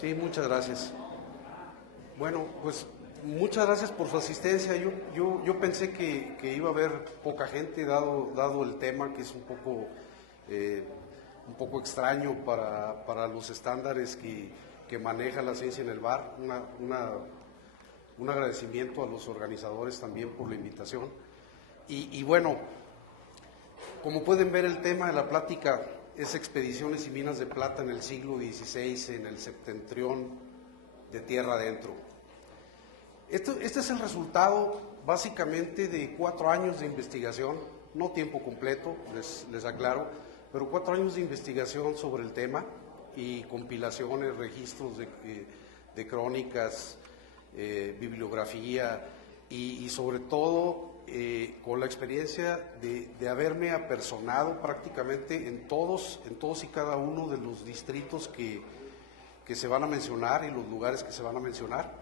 Sí, muchas gracias. Bueno, pues muchas gracias por su asistencia. Yo pensé que iba a haber poca gente, dado el tema, que es un poco extraño para los estándares que maneja la ciencia en el bar. Un agradecimiento a los organizadores también por la invitación. Y bueno, como pueden ver, el tema de la plática es expediciones y minas de plata en el siglo XVI, en el septentrión de tierra adentro. Este es el resultado básicamente de 4 años de investigación, no tiempo completo, les aclaro, pero 4 años de investigación sobre el tema y compilaciones, registros de crónicas, bibliografía y sobre todo con la experiencia de haberme apersonado prácticamente en todos y cada uno de los distritos que se van a mencionar y los lugares que se van a mencionar.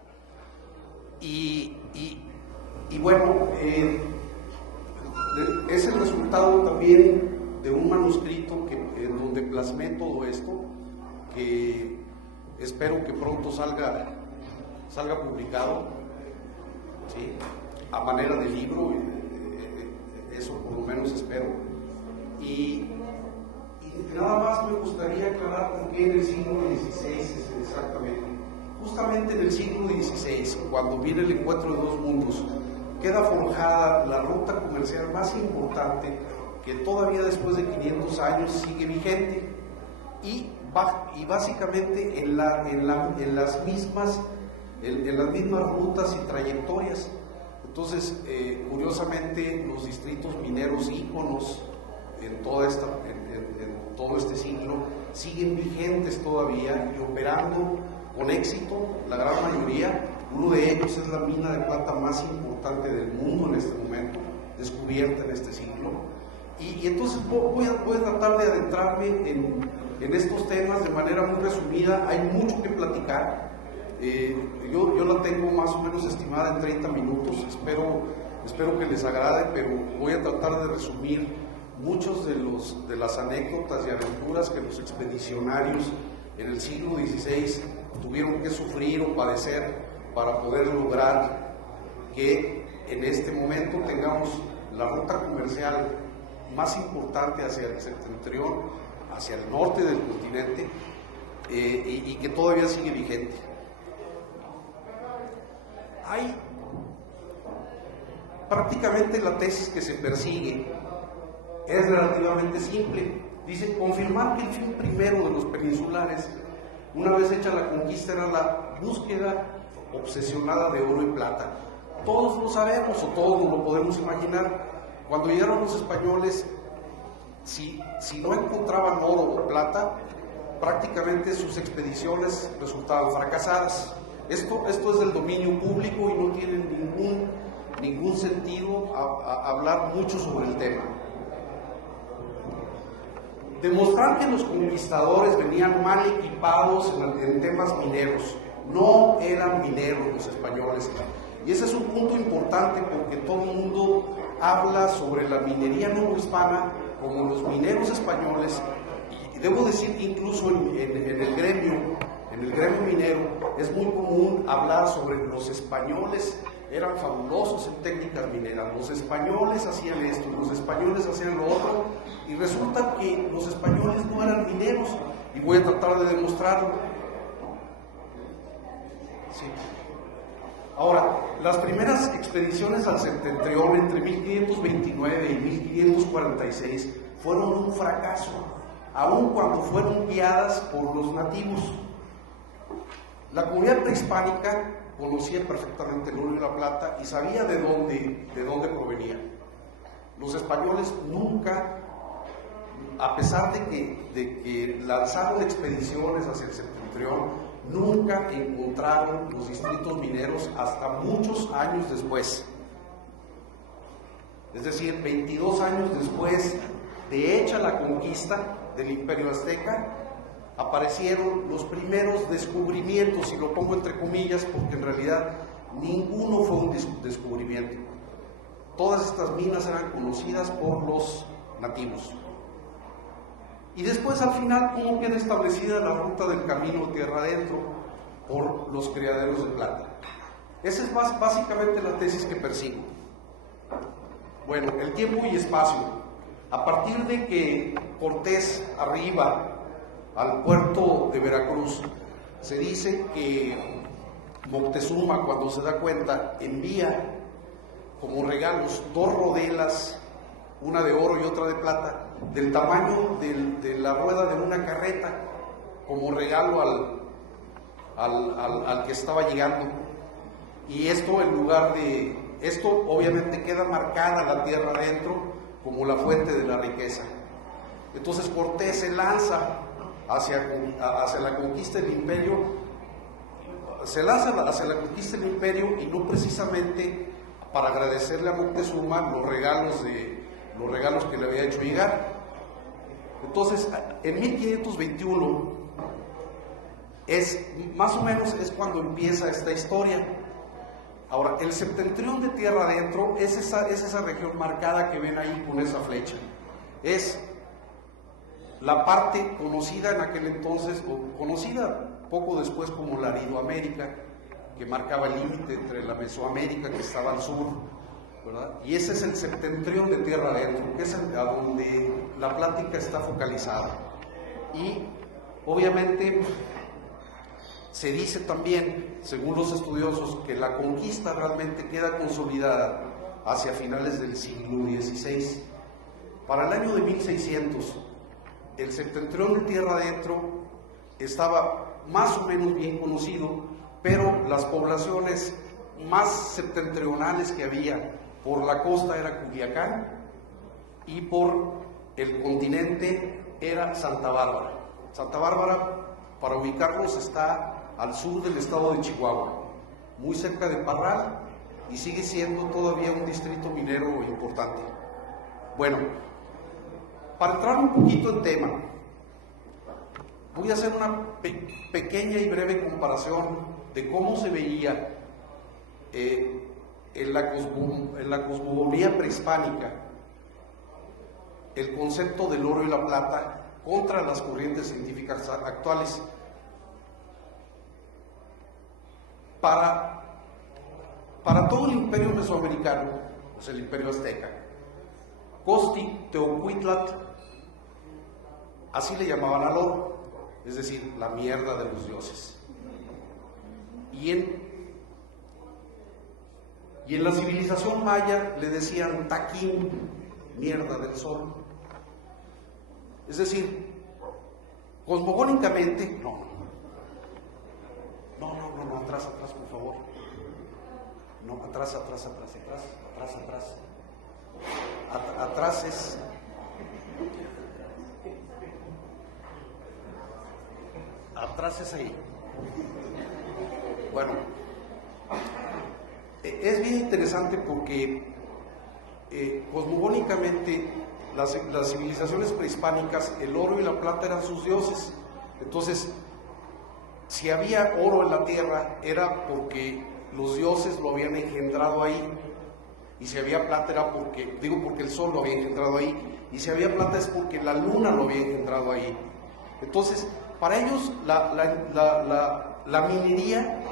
Y bueno, es el resultado también de un manuscrito en donde plasmé todo esto, que espero que pronto salga publicado, ¿sí?, a manera de libro, eso por lo menos espero. Y nada más me gustaría aclarar por qué en el siglo XVI es exactamente. Justamente en el siglo XVI, cuando viene el encuentro de dos mundos, queda forjada la ruta comercial más importante que todavía después de 500 años sigue vigente y básicamente en las mismas rutas y trayectorias. Entonces, curiosamente, los distritos mineros íconos en todo este siglo siguen vigentes todavía y operando con éxito, la gran mayoría. Uno de ellos es la mina de plata más importante del mundo en este momento, descubierta en este siglo. Y entonces voy a tratar de adentrarme en estos temas de manera muy resumida. Hay mucho que platicar. Yo la tengo más o menos estimada en 30 minutos, espero que les agrade, pero voy a tratar de resumir muchos de las anécdotas y aventuras que los expedicionarios en el siglo XVI tuvieron que sufrir o padecer para poder lograr que en este momento tengamos la ruta comercial más importante hacia el septentrión, hacia el norte del continente, y que todavía sigue vigente. Hay prácticamente la tesis que se persigue es relativamente simple. Dice, confirmar que el fin primero de los peninsulares, una vez hecha la conquista, era la búsqueda obsesionada de oro y plata. Todos lo sabemos o todos lo podemos imaginar. Cuando llegaron los españoles, si no encontraban oro o plata, prácticamente sus expediciones resultaban fracasadas. Esto es del dominio público y no tiene ningún sentido hablar mucho sobre el tema. Demostrar que los conquistadores venían mal equipados en temas mineros. No eran mineros los españoles. Y ese es un punto importante porque todo el mundo habla sobre la minería novohispana como los mineros españoles. Y debo decir que incluso en el gremio minero es muy común hablar sobre los españoles eran fabulosos en técnicas mineras, los españoles hacían esto, los españoles hacían lo otro, y resulta que los españoles no eran mineros, y voy a tratar de demostrarlo. Sí. Ahora, las primeras expediciones al septentrión entre 1529 y 1546 fueron un fracaso, aun cuando fueron guiadas por los nativos. La comunidad prehispánica conocía perfectamente el oro y la plata y sabía de dónde provenía. Los españoles nunca, a pesar de que lanzaron expediciones hacia el septentrión, nunca encontraron los distritos mineros hasta muchos años después. Es decir, 22 años después de hecha la conquista del Imperio Azteca, aparecieron los primeros descubrimientos, y lo pongo entre comillas porque en realidad ninguno fue un descubrimiento. Todas estas minas eran conocidas por los nativos. Y después, al final, ¿cómo queda establecida la ruta del camino tierra adentro por los criaderos de plata? Esa es básicamente la tesis que persigo. Bueno, el tiempo y espacio. A partir de que Cortés arriba al puerto de Veracruz, se dice que Moctezuma, cuando se da cuenta, envía como regalos 2 rodelas, una de oro y otra de plata, del tamaño de la rueda de una carreta, como regalo al que estaba llegando. Y esto, en lugar de... Esto obviamente queda marcada la tierra adentro como la fuente de la riqueza. Entonces Cortés se lanza hacia la conquista del imperio, y no precisamente para agradecerle a Moctezuma los regalos que le había hecho llegar. Entonces, en 1521 más o menos es cuando empieza esta historia. Ahora, el septentrión de tierra adentro es esa región marcada que ven ahí con esa flecha. Es la parte conocida en aquel entonces, o conocida poco después como Laridoamérica, que marcaba el límite entre la Mesoamérica, que estaba al sur, ¿verdad? Y ese es el septentrión de tierra adentro, que es a donde la plática está focalizada. Y obviamente se dice también, según los estudiosos, que la conquista realmente queda consolidada hacia finales del siglo XVI. Para el año de 1600, el septentrión de tierra adentro estaba más o menos bien conocido, pero las poblaciones más septentrionales que había por la costa era Culiacán, y por el continente era Santa Bárbara. Santa Bárbara, para ubicarnos, está al sur del estado de Chihuahua, muy cerca de Parral, y sigue siendo todavía un distrito minero importante. Bueno, para entrar un poquito en tema, voy a hacer una pequeña y breve comparación de cómo se veía en la cosmogonía prehispánica el concepto del oro y la plata contra las corrientes científicas actuales. Para todo el imperio mesoamericano, pues el imperio azteca, Teocuitlatl, así le llamaban al oro, es decir, la mierda de los dioses. Y en la civilización maya le decían Taquín, mierda del sol. Es decir, cosmogónicamente, no, atrás, por favor. No, atrás. Atrás es... Atrás es ahí. Bueno, es bien interesante porque cosmogónicamente las civilizaciones prehispánicas, el oro y la plata eran sus dioses. Entonces, si había oro en la tierra era porque los dioses lo habían engendrado ahí, y si había plata era porque el sol lo había engendrado ahí, y si había plata es porque la luna lo había engendrado ahí. Entonces, para ellos la minería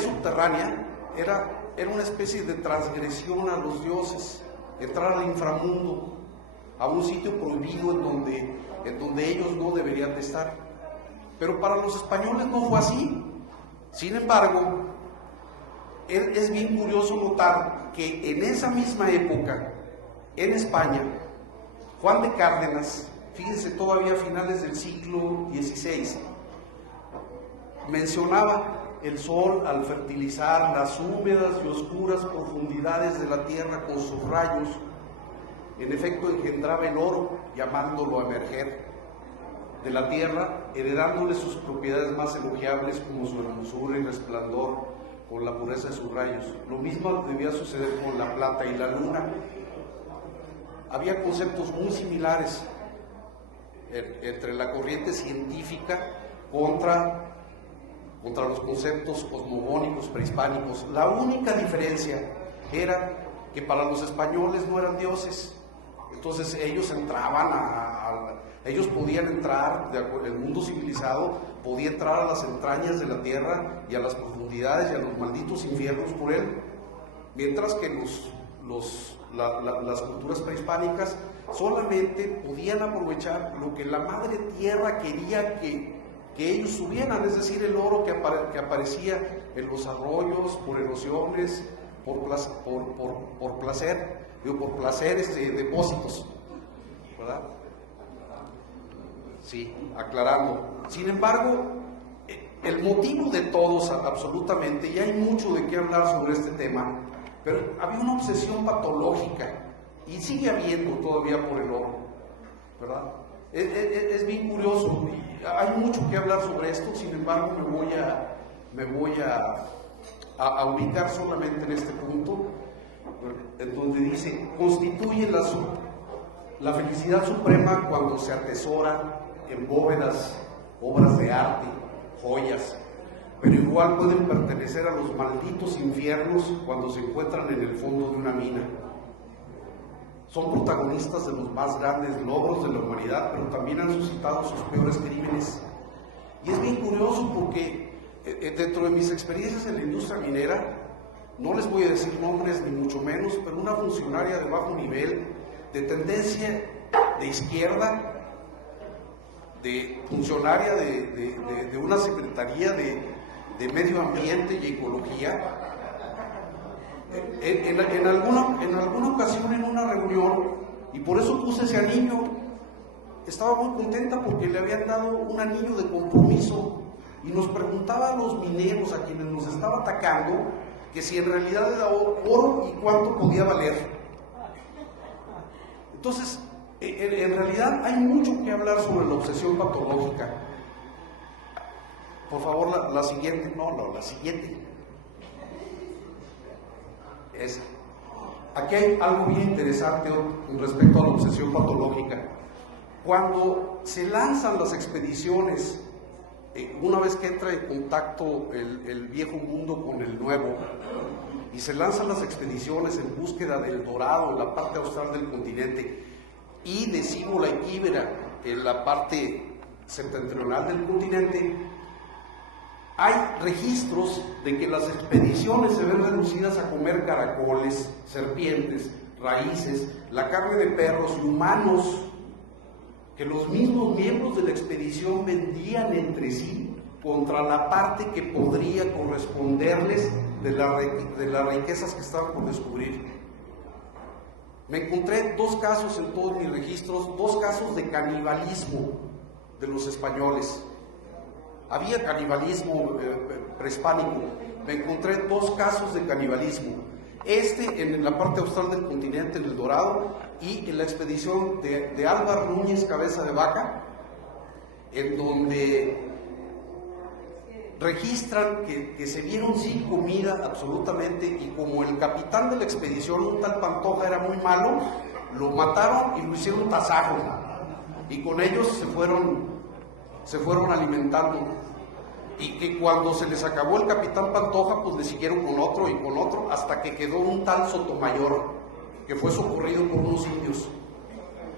subterránea era una especie de transgresión a los dioses, entrar al inframundo, a un sitio prohibido en donde ellos no deberían de estar. Pero para los españoles no fue así. Sin embargo, es bien curioso notar que en esa misma época, en España, Juan de Cárdenas, fíjense, todavía a finales del siglo XVI, mencionaba el sol, al fertilizar las húmedas y oscuras profundidades de la tierra con sus rayos, en efecto engendraba el oro, llamándolo a emerger de la tierra, heredándole sus propiedades más elogiables como su hermosura y resplandor, con la pureza de sus rayos. Lo mismo debía suceder con la plata y la luna. Había conceptos muy similares entre la corriente científica contra los conceptos cosmogónicos prehispánicos. La única diferencia era que para los españoles no eran dioses. Entonces ellos ellos podían entrar, el mundo civilizado podía entrar a las entrañas de la tierra y a las profundidades y a los malditos infiernos por él, mientras que las culturas prehispánicas solamente podían aprovechar lo que la madre tierra quería que ellos subieran, es decir, el oro que aparecía en los arroyos, por erosiones, por placeres de depósitos, ¿verdad? Sí, aclarando. Sin embargo, el motivo de todos, absolutamente, y hay mucho de qué hablar sobre este tema, pero había una obsesión patológica, y sigue habiendo todavía por el oro, ¿verdad? Es bien curioso, y hay mucho que hablar sobre esto. Sin embargo, me voy a ubicar solamente en este punto, en donde dice: constituye la felicidad suprema cuando se atesora en bóvedas, obras de arte, joyas, pero igual pueden pertenecer a los malditos infiernos cuando se encuentran en el fondo de una mina. Son protagonistas de los más grandes logros de la humanidad, pero también han suscitado sus peores crímenes. Y es bien curioso porque dentro de mis experiencias en la industria minera, no les voy a decir nombres ni mucho menos, pero una funcionaria de bajo nivel, de tendencia de izquierda, de funcionaria de una secretaría de medio ambiente y ecología, en alguna ocasión en una reunión, y por eso puse ese anillo, estaba muy contenta porque le habían dado un anillo de compromiso, y nos preguntaba a los mineros a quienes nos estaba atacando que si en realidad era oro y cuánto podía valer. Entonces, en realidad hay mucho que hablar sobre la obsesión patológica. Por favor, la siguiente. La siguiente. Aquí hay algo bien interesante con respecto a la obsesión patológica. Cuando se lanzan las expediciones, una vez que entra en contacto el viejo mundo con el nuevo, y se lanzan las expediciones en búsqueda del dorado en la parte austral del continente, y de Cibola y Quíbera en la parte septentrional del continente, hay registros de que las expediciones se ven reducidas a comer caracoles, serpientes, raíces, la carne de perros y humanos, que los mismos miembros de la expedición vendían entre sí contra la parte que podría corresponderles de las riquezas que estaban por descubrir. Me encontré dos casos en todos mis registros, dos casos de canibalismo de los españoles. Había canibalismo prehispánico. Me encontré dos casos de canibalismo. En la parte austral del continente, en el Dorado, y en la expedición de Álvar Núñez Cabeza de Vaca, en donde registran que se vieron sin comida absolutamente, y como el capitán de la expedición, un tal Pantoja, era muy malo, lo mataron y lo hicieron tasajo, y con ellos se fueron alimentando, y que cuando se les acabó el capitán Pantoja, pues le siguieron con otro y con otro, hasta que quedó un tal Sotomayor, que fue socorrido por unos indios.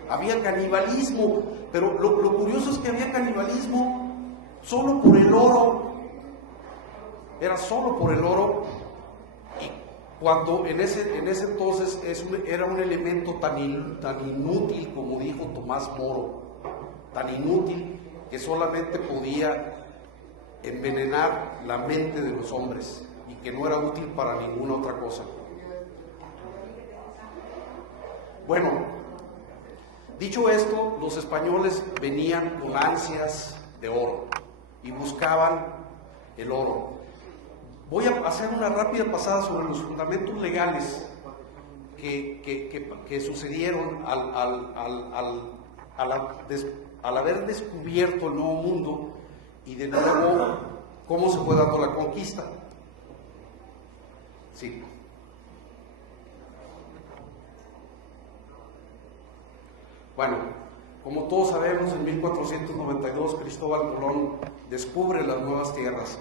Había canibalismo, pero lo curioso es que había canibalismo solo por el oro. Era solo por el oro, y cuando en ese entonces era un elemento tan inútil, como dijo Tomás Moro, tan inútil que solamente podía envenenar la mente de los hombres y que no era útil para ninguna otra cosa. Bueno, dicho esto, los españoles venían con ansias de oro y buscaban el oro. Voy a hacer una rápida pasada sobre los fundamentos legales que sucedieron al haber descubierto el nuevo mundo y de nuevo cómo se fue dando la conquista. Sí. Bueno, como todos sabemos, en 1492 Cristóbal Colón descubre las nuevas tierras,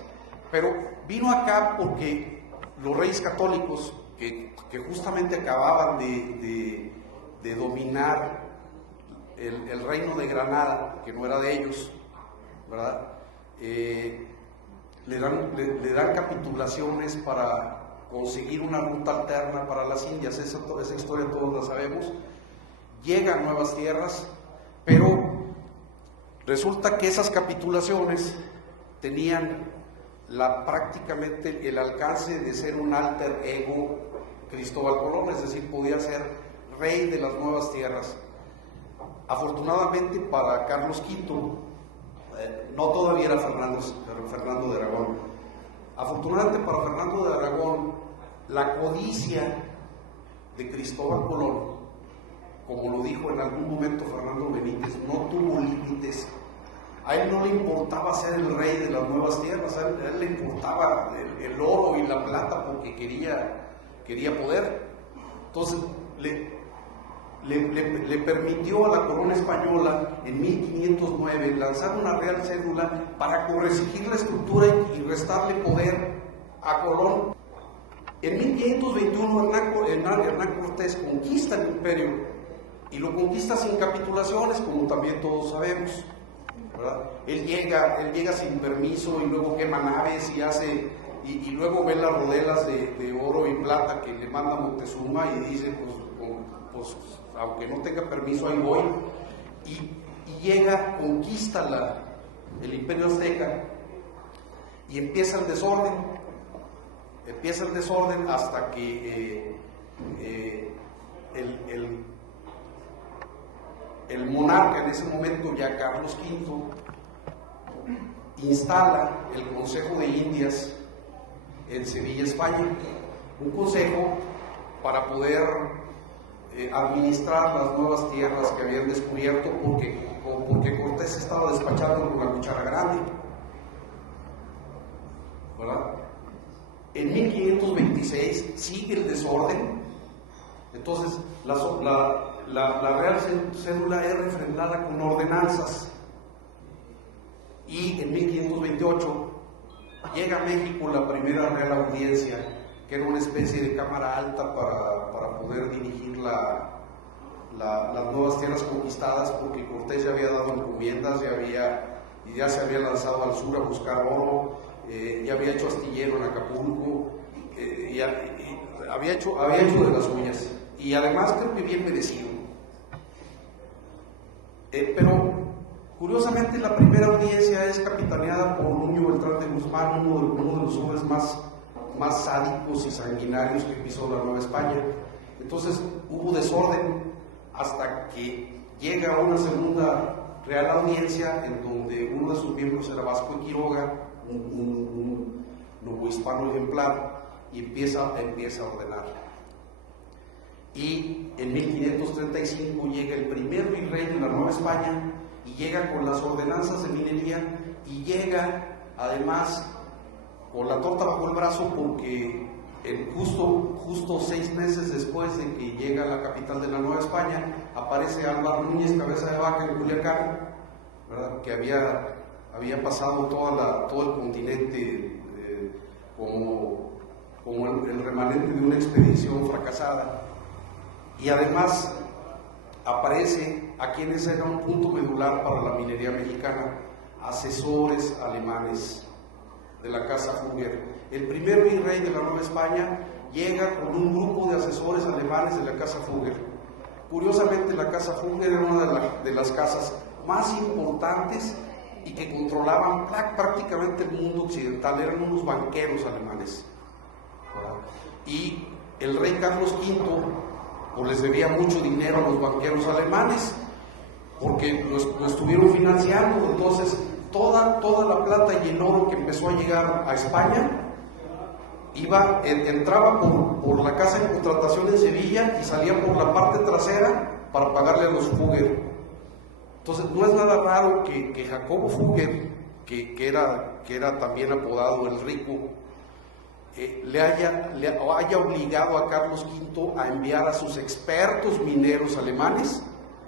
pero vino acá porque los reyes católicos que justamente acababan de dominar el reino de Granada, que no era de ellos, ¿verdad? Le dan capitulaciones para conseguir una ruta alterna para las Indias. Esa historia todos la sabemos. Llegan nuevas tierras, pero resulta que esas capitulaciones tenían prácticamente el alcance de ser un alter ego Cristóbal Colón, es decir, podía ser rey de las nuevas tierras. Afortunadamente para Carlos V, no todavía era Fernando de Aragón, afortunadamente para Fernando de Aragón, la codicia de Cristóbal Colón, como lo dijo en algún momento Fernando Benítez, no tuvo límites. A él no le importaba ser el rey de las nuevas tierras, a él le importaba el oro y la plata porque quería poder. Entonces le permitió a la corona española en 1509 lanzar una real cédula para corregir la estructura y restarle poder a Colón. En 1521 Hernán Cortés conquista el imperio y lo conquista sin capitulaciones, como también todos sabemos, ¿verdad? Él llega sin permiso y luego quema naves y luego ve las rodelas de oro y plata que le manda Moctezuma y dice, pues aunque no tenga permiso, ahí voy. Y llega, conquista el imperio azteca y empieza el desorden. Hasta que el monarca, en ese momento ya Carlos V, instala el Consejo de Indias en Sevilla, España, un consejo para poder administrar las nuevas tierras que habían descubierto, porque Cortés estaba despachando con la cuchara grande, ¿verdad? En 1526 sigue el desorden. Entonces la real cédula es refrendada con ordenanzas, y en 1528 llega a México la primera real audiencia, que era una especie de cámara alta para poder dirigir las nuevas tierras conquistadas, porque Cortés ya había dado encomiendas, ya se había lanzado al sur a buscar oro, ya había hecho astillero en Acapulco, había hecho de las suyas, y además creo que bien merecido. Pero curiosamente la primera audiencia es capitaneada por Nuño Beltrán de Guzmán, uno de los hombres más sádicos y sanguinarios que pisó la Nueva España. Entonces hubo desorden hasta que llega una segunda real audiencia, en donde uno de sus miembros era Vasco de Quiroga, un novohispano ejemplar, y empieza a ordenar. Y en 1535 llega el primer virrey de la Nueva España, y llega con las ordenanzas de minería, y llega además con la torta bajo el brazo, porque justo 6 meses después de que llega a la capital de la Nueva España, aparece Álvaro Núñez Cabeza de Vaca en Culiacán, ¿verdad? Que había pasado todo el continente como el remanente de una expedición fracasada, y además aparece a quienes eran un punto medular para la minería mexicana, asesores alemanes de la Casa Fugger. El primer virrey de la Nueva España llega con un grupo de asesores alemanes de la Casa Fugger. Curiosamente, la Casa Fugger era una de las casas más importantes y que controlaban prácticamente el mundo occidental. Eran unos banqueros alemanes, ¿verdad? Y el rey Carlos V pues les debía mucho dinero a los banqueros alemanes, porque lo estuvieron financiando. Entonces toda la plata y el oro que empezó a llegar a España entraba por la casa de contratación en Sevilla y salía por la parte trasera para pagarle a los Fugger. Entonces no es nada raro que Jacobo Fugger, que era también apodado el Rico, le haya obligado a Carlos V a enviar a sus expertos mineros alemanes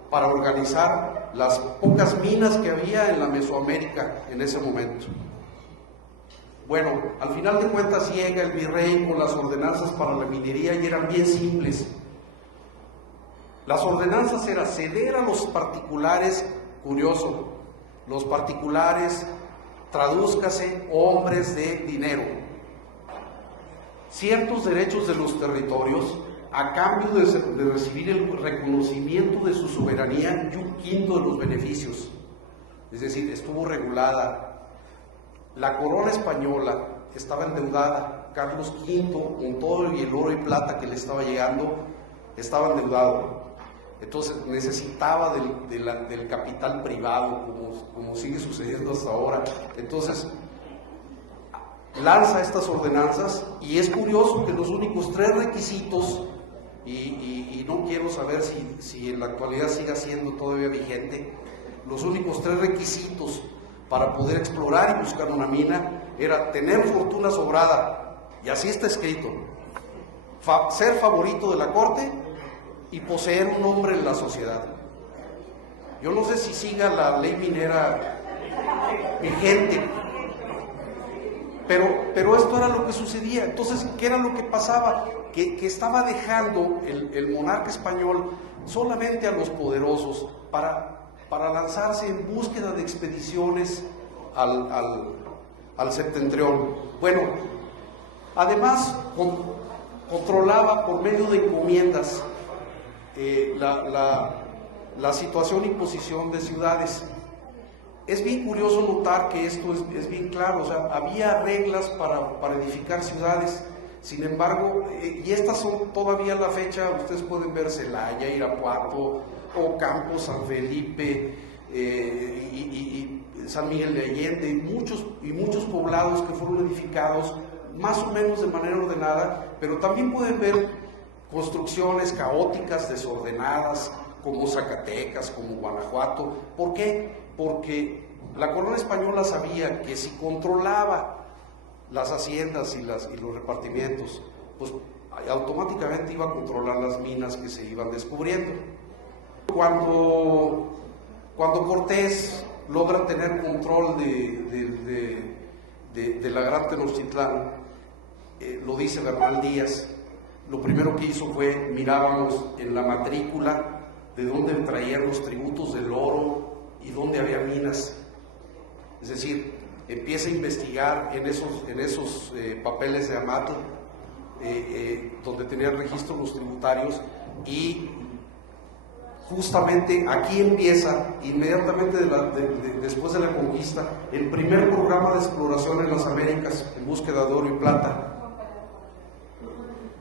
para organizar las pocas minas que había en la Mesoamérica en ese momento. Bueno, al final de cuentas llega el virrey con las ordenanzas para la minería y eran bien simples. Las ordenanzas eran ceder a los particulares, curioso, los particulares, tradúzcase, hombres de dinero, ciertos derechos de los territorios a cambio de recibir el reconocimiento de su soberanía y un quinto de los beneficios. Es decir, estuvo regulada. La corona española estaba endeudada. Carlos V, con todo el oro y plata que le estaba llegando, estaba endeudado. Entonces necesitaba del capital privado, como sigue sucediendo hasta ahora. Entonces lanza estas ordenanzas y es curioso que los únicos 3 requisitos, y no quiero saber si en la actualidad siga siendo todavía vigente, los únicos 3 requisitos para poder explorar y buscar una mina era tener fortuna sobrada, y así está escrito, ser favorito de la corte y poseer un nombre en la sociedad. Yo no sé si siga la ley minera vigente, pero esto era lo que sucedía. Entonces, ¿qué era lo que pasaba? Que estaba dejando el monarca español solamente a los poderosos para lanzarse en búsqueda de expediciones al septentrión. Bueno, además controlaba por medio de encomiendas la situación y posición de ciudades. Es bien curioso notar que esto es bien claro, o sea, había reglas para edificar ciudades, sin embargo, y estas son todavía a la fecha, ustedes pueden ver Celaya, Irapuato, Ocampo, San Felipe, y San Miguel de Allende, y muchos poblados que fueron edificados más o menos de manera ordenada, pero también pueden ver construcciones caóticas, desordenadas, como Zacatecas, como Guanajuato. ¿Por qué? Porque la corona española sabía que si controlaba las haciendas y los repartimientos, pues automáticamente iba a controlar las minas que se iban descubriendo. Cuando Cortés logra tener control de la Gran Tenochtitlán, lo dice Bernal Díaz, lo primero que hizo fue, mirábamos en la matrícula de dónde traían los tributos del oro y dónde había minas. Es decir, empieza a investigar en esos papeles de Amato, donde tenían registro los tributarios, y justamente aquí empieza, inmediatamente después de la conquista, el primer programa de exploración en las Américas en búsqueda de oro y plata,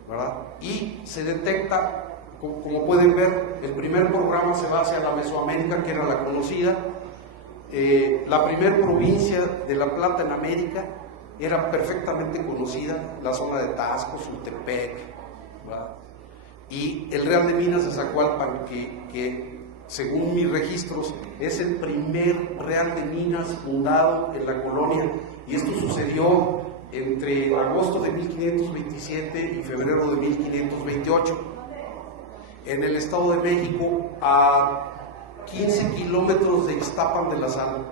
¿verdad? Y se detecta, como pueden ver, el primer programa se va hacia la Mesoamérica, que era la conocida. La primera provincia de la plata en América era perfectamente conocida, la zona de Taxco, Sultepec, ¿verdad? Y el Real de Minas de Zacualpan, que según mis registros es el primer Real de Minas fundado en la colonia, y esto sucedió entre agosto de 1527 y febrero de 1528, en el Estado de México, a 15 kilómetros de Ixtapan de la Sal,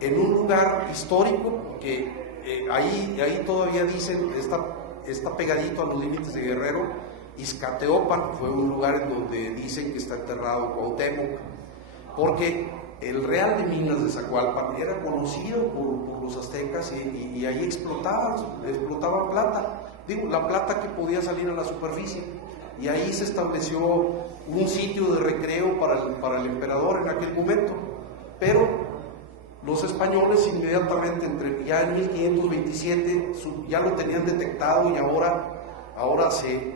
en un lugar histórico que ahí todavía dicen está pegadito a los límites de Guerrero. Izcateopan fue un lugar en donde dicen que está enterrado Cuauhtémoc, porque el Real de Minas de Zacualpan era conocido por los aztecas, y ahí explotaban plata, la plata que podía salir a la superficie, y ahí se estableció un sitio de recreo para el emperador en aquel momento. Pero los españoles inmediatamente, ya en 1527, ya lo tenían detectado, y ahora se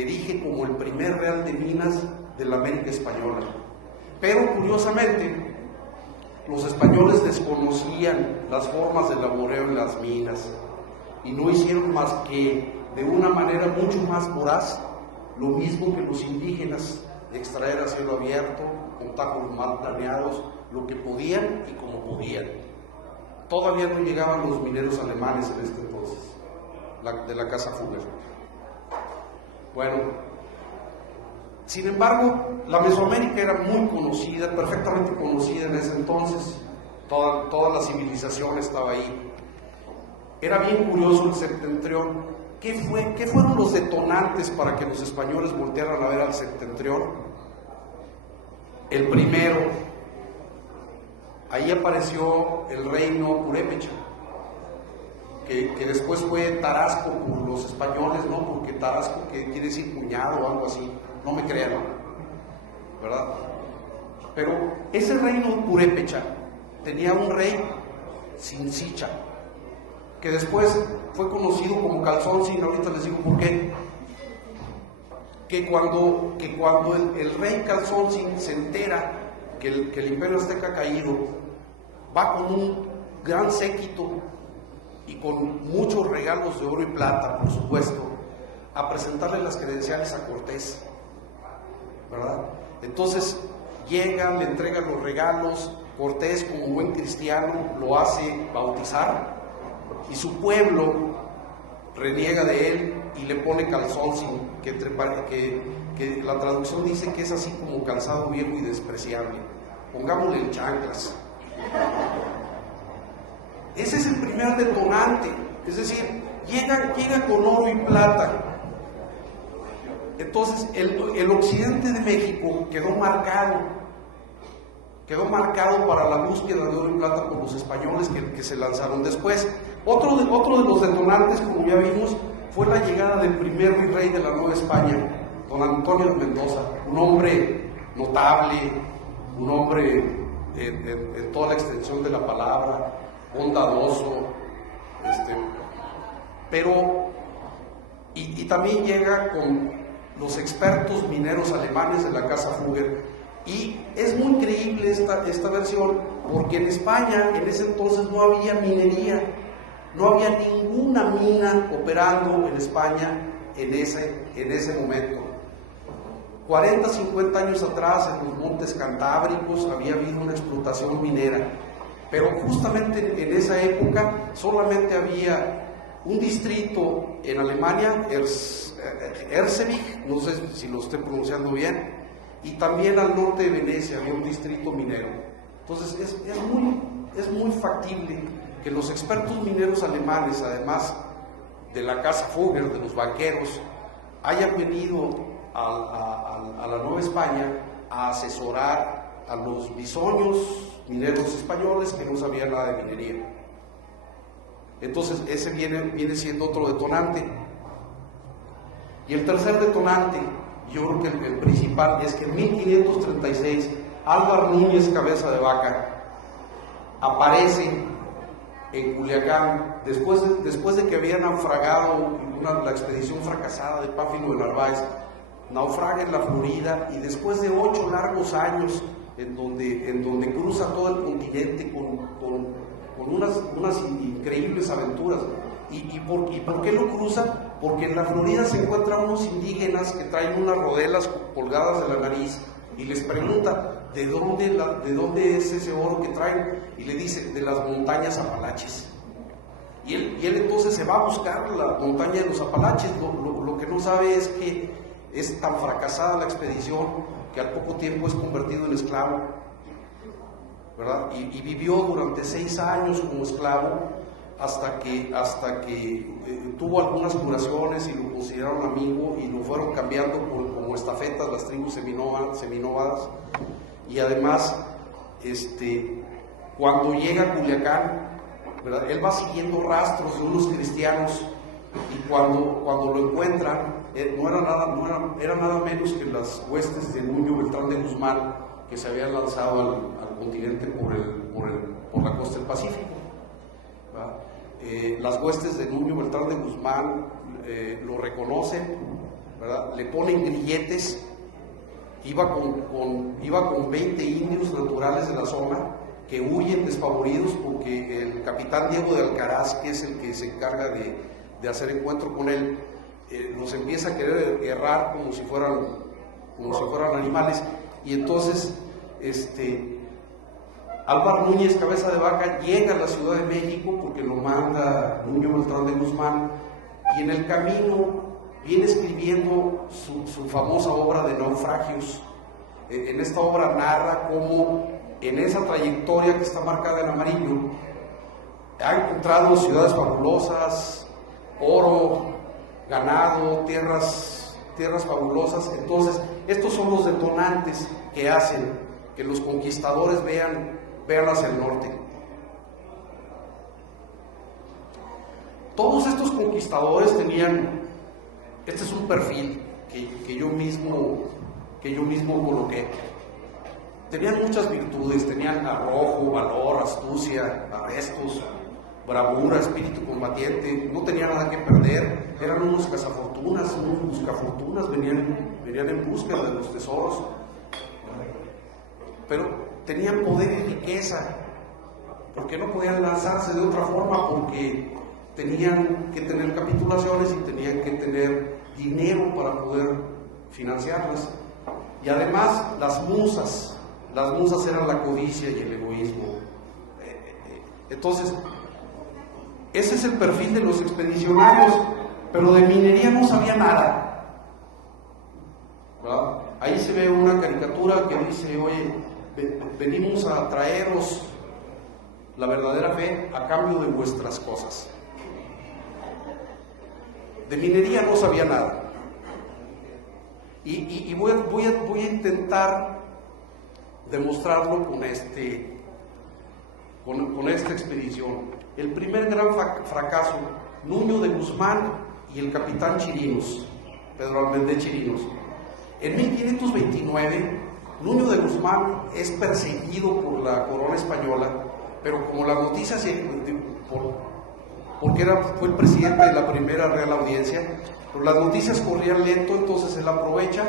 erige como el primer Real de Minas de la América Española. Pero curiosamente, los españoles desconocían las formas de laboreo en las minas. y no hicieron más que, de una manera mucho más voraz, lo mismo que los indígenas, extraer a cielo abierto, con tajos mal planeados, lo que podían y como podían. Todavía no llegaban los mineros alemanes en este entonces, de la Casa Fugger. Bueno, sin embargo, la Mesoamérica era muy conocida, perfectamente conocida en ese entonces, toda la civilización estaba ahí. Era bien curioso el septentrión. ¿Qué fueron los detonantes para que los españoles voltearan a ver al septentrión? El primero, ahí apareció el reino purépecha, que después fue Tarasco por los españoles, ¿no? Porque Tarasco, que quiere decir cuñado o algo así, no me crean, ¿verdad? Pero ese reino purépecha tenía un rey, Sinsicha, que después fue conocido como Calzónsin. Ahorita les digo por qué. Que cuando el rey Calzónsin se entera que el imperio azteca ha caído, va con un gran séquito y con muchos regalos de oro y plata, por supuesto, a presentarle las credenciales a Cortés, ¿verdad? Entonces llegan, le entregan los regalos. Cortés, como buen cristiano, lo hace bautizar, y su pueblo reniega de él y le pone Calzónsin, que la traducción dice que es así como calzado viejo y despreciable. Pongámosle en chanclas. Ese es el primer detonante, es decir, llega con oro y plata. Entonces el occidente de México quedó marcado para la búsqueda de oro y plata por los españoles que se lanzaron después. Otro de los detonantes, como ya vimos, fue la llegada del primer virrey de la Nueva España, don Antonio de Mendoza, un hombre notable, un hombre en toda la extensión de la palabra, bondadoso, pero y también llega con los expertos mineros alemanes de la Casa Fugger. Y es muy creíble esta versión, porque en España en ese entonces no había minería, no había ninguna mina operando en España en ese momento. 40, 50 años atrás, en los montes cantábricos, había habido una explotación minera, pero justamente en esa época solamente había un distrito en Alemania, Erzgebirge, no sé si lo estoy pronunciando bien, y también al norte de Venecia había un distrito minero. Entonces es muy factible que los expertos mineros alemanes, además de la Casa Fugger, de los banqueros, hayan venido a la Nueva España a asesorar a los bisoños mineros españoles que no sabían nada de minería. Entonces ese viene siendo otro detonante. Y el tercer detonante, yo creo que el principal, es que en 1536 Álvar Núñez Cabeza de Vaca aparece en Culiacán después de que había naufragado la expedición fracasada de Pánfilo de Narváez. Naufraga en la Florida, y después de 8 largos años en donde cruza todo el continente con unas increíbles aventuras. ¿Y por qué lo cruza? Porque en la Florida se encuentran unos indígenas que traen unas rodelas colgadas de la nariz, y les pregunta ¿de dónde es ese oro que traen? Y le dice: de las montañas Apalaches. Y él entonces se va a buscar la montaña de los Apalaches. Lo que no sabe es que es tan fracasada la expedición que al poco tiempo es convertido en esclavo, ¿verdad? Y vivió durante 6 años como esclavo, hasta que tuvo algunas curaciones y lo consideraron amigo, y lo fueron cambiando como estafetas las tribus seminómadas. Y además, cuando llega a Culiacán, ¿verdad?, él va siguiendo rastros de unos cristianos, y cuando lo encuentran, era nada menos que las huestes de Nuño Beltrán de Guzmán, que se habían lanzado al continente por la costa del Pacífico, ¿verdad? Las huestes de Nuño Beltrán de Guzmán lo reconocen, ¿verdad? Le ponen grilletes. Iba con 20 indios naturales de la zona, que huyen despavoridos porque el capitán Diego de Alcaraz, que es el que se encarga de hacer encuentro con él, los empieza a querer errar como si fueran animales, y entonces Álvaro Núñez Cabeza de Vaca llega a la Ciudad de México porque lo manda Nuño Beltrán de Guzmán, y en el camino viene escribiendo su famosa obra de Naufragios. En esta obra narra cómo en esa trayectoria que está marcada en amarillo ha encontrado ciudades fabulosas, oro, ganado, tierras fabulosas. Entonces, estos son los detonantes que hacen que los conquistadores vean hacia el norte. Todos estos conquistadores tenían, este es un perfil que yo mismo coloqué. Tenían muchas virtudes, tenían arrojo, valor, astucia, arrestos, bravura, espíritu combatiente, no tenían nada que perder, eran unos cazafortunas, unos buscafortunas, venían en busca de los tesoros, pero tenían poder y riqueza, porque no podían lanzarse de otra forma, porque tenían que tener capitulaciones y tenían que tener dinero para poder financiarlas. Y además las musas eran la codicia y el egoísmo. Entonces, ese es el perfil de los expedicionarios, pero de minería no sabía nada, ¿verdad? Ahí se ve una caricatura que dice: oye, venimos a traeros la verdadera fe a cambio de vuestras cosas. De minería no sabía nada. Y voy a intentar demostrarlo con esta expedición. El primer gran fracaso, Nuño de Guzmán y el capitán Chirinos, Pedro Almendé Chirinos. En 1529, Nuño de Guzmán es perseguido por la corona española, pero como las noticias, porque fue el presidente de la primera Real Audiencia, pero las noticias corrían lento, entonces él aprovecha,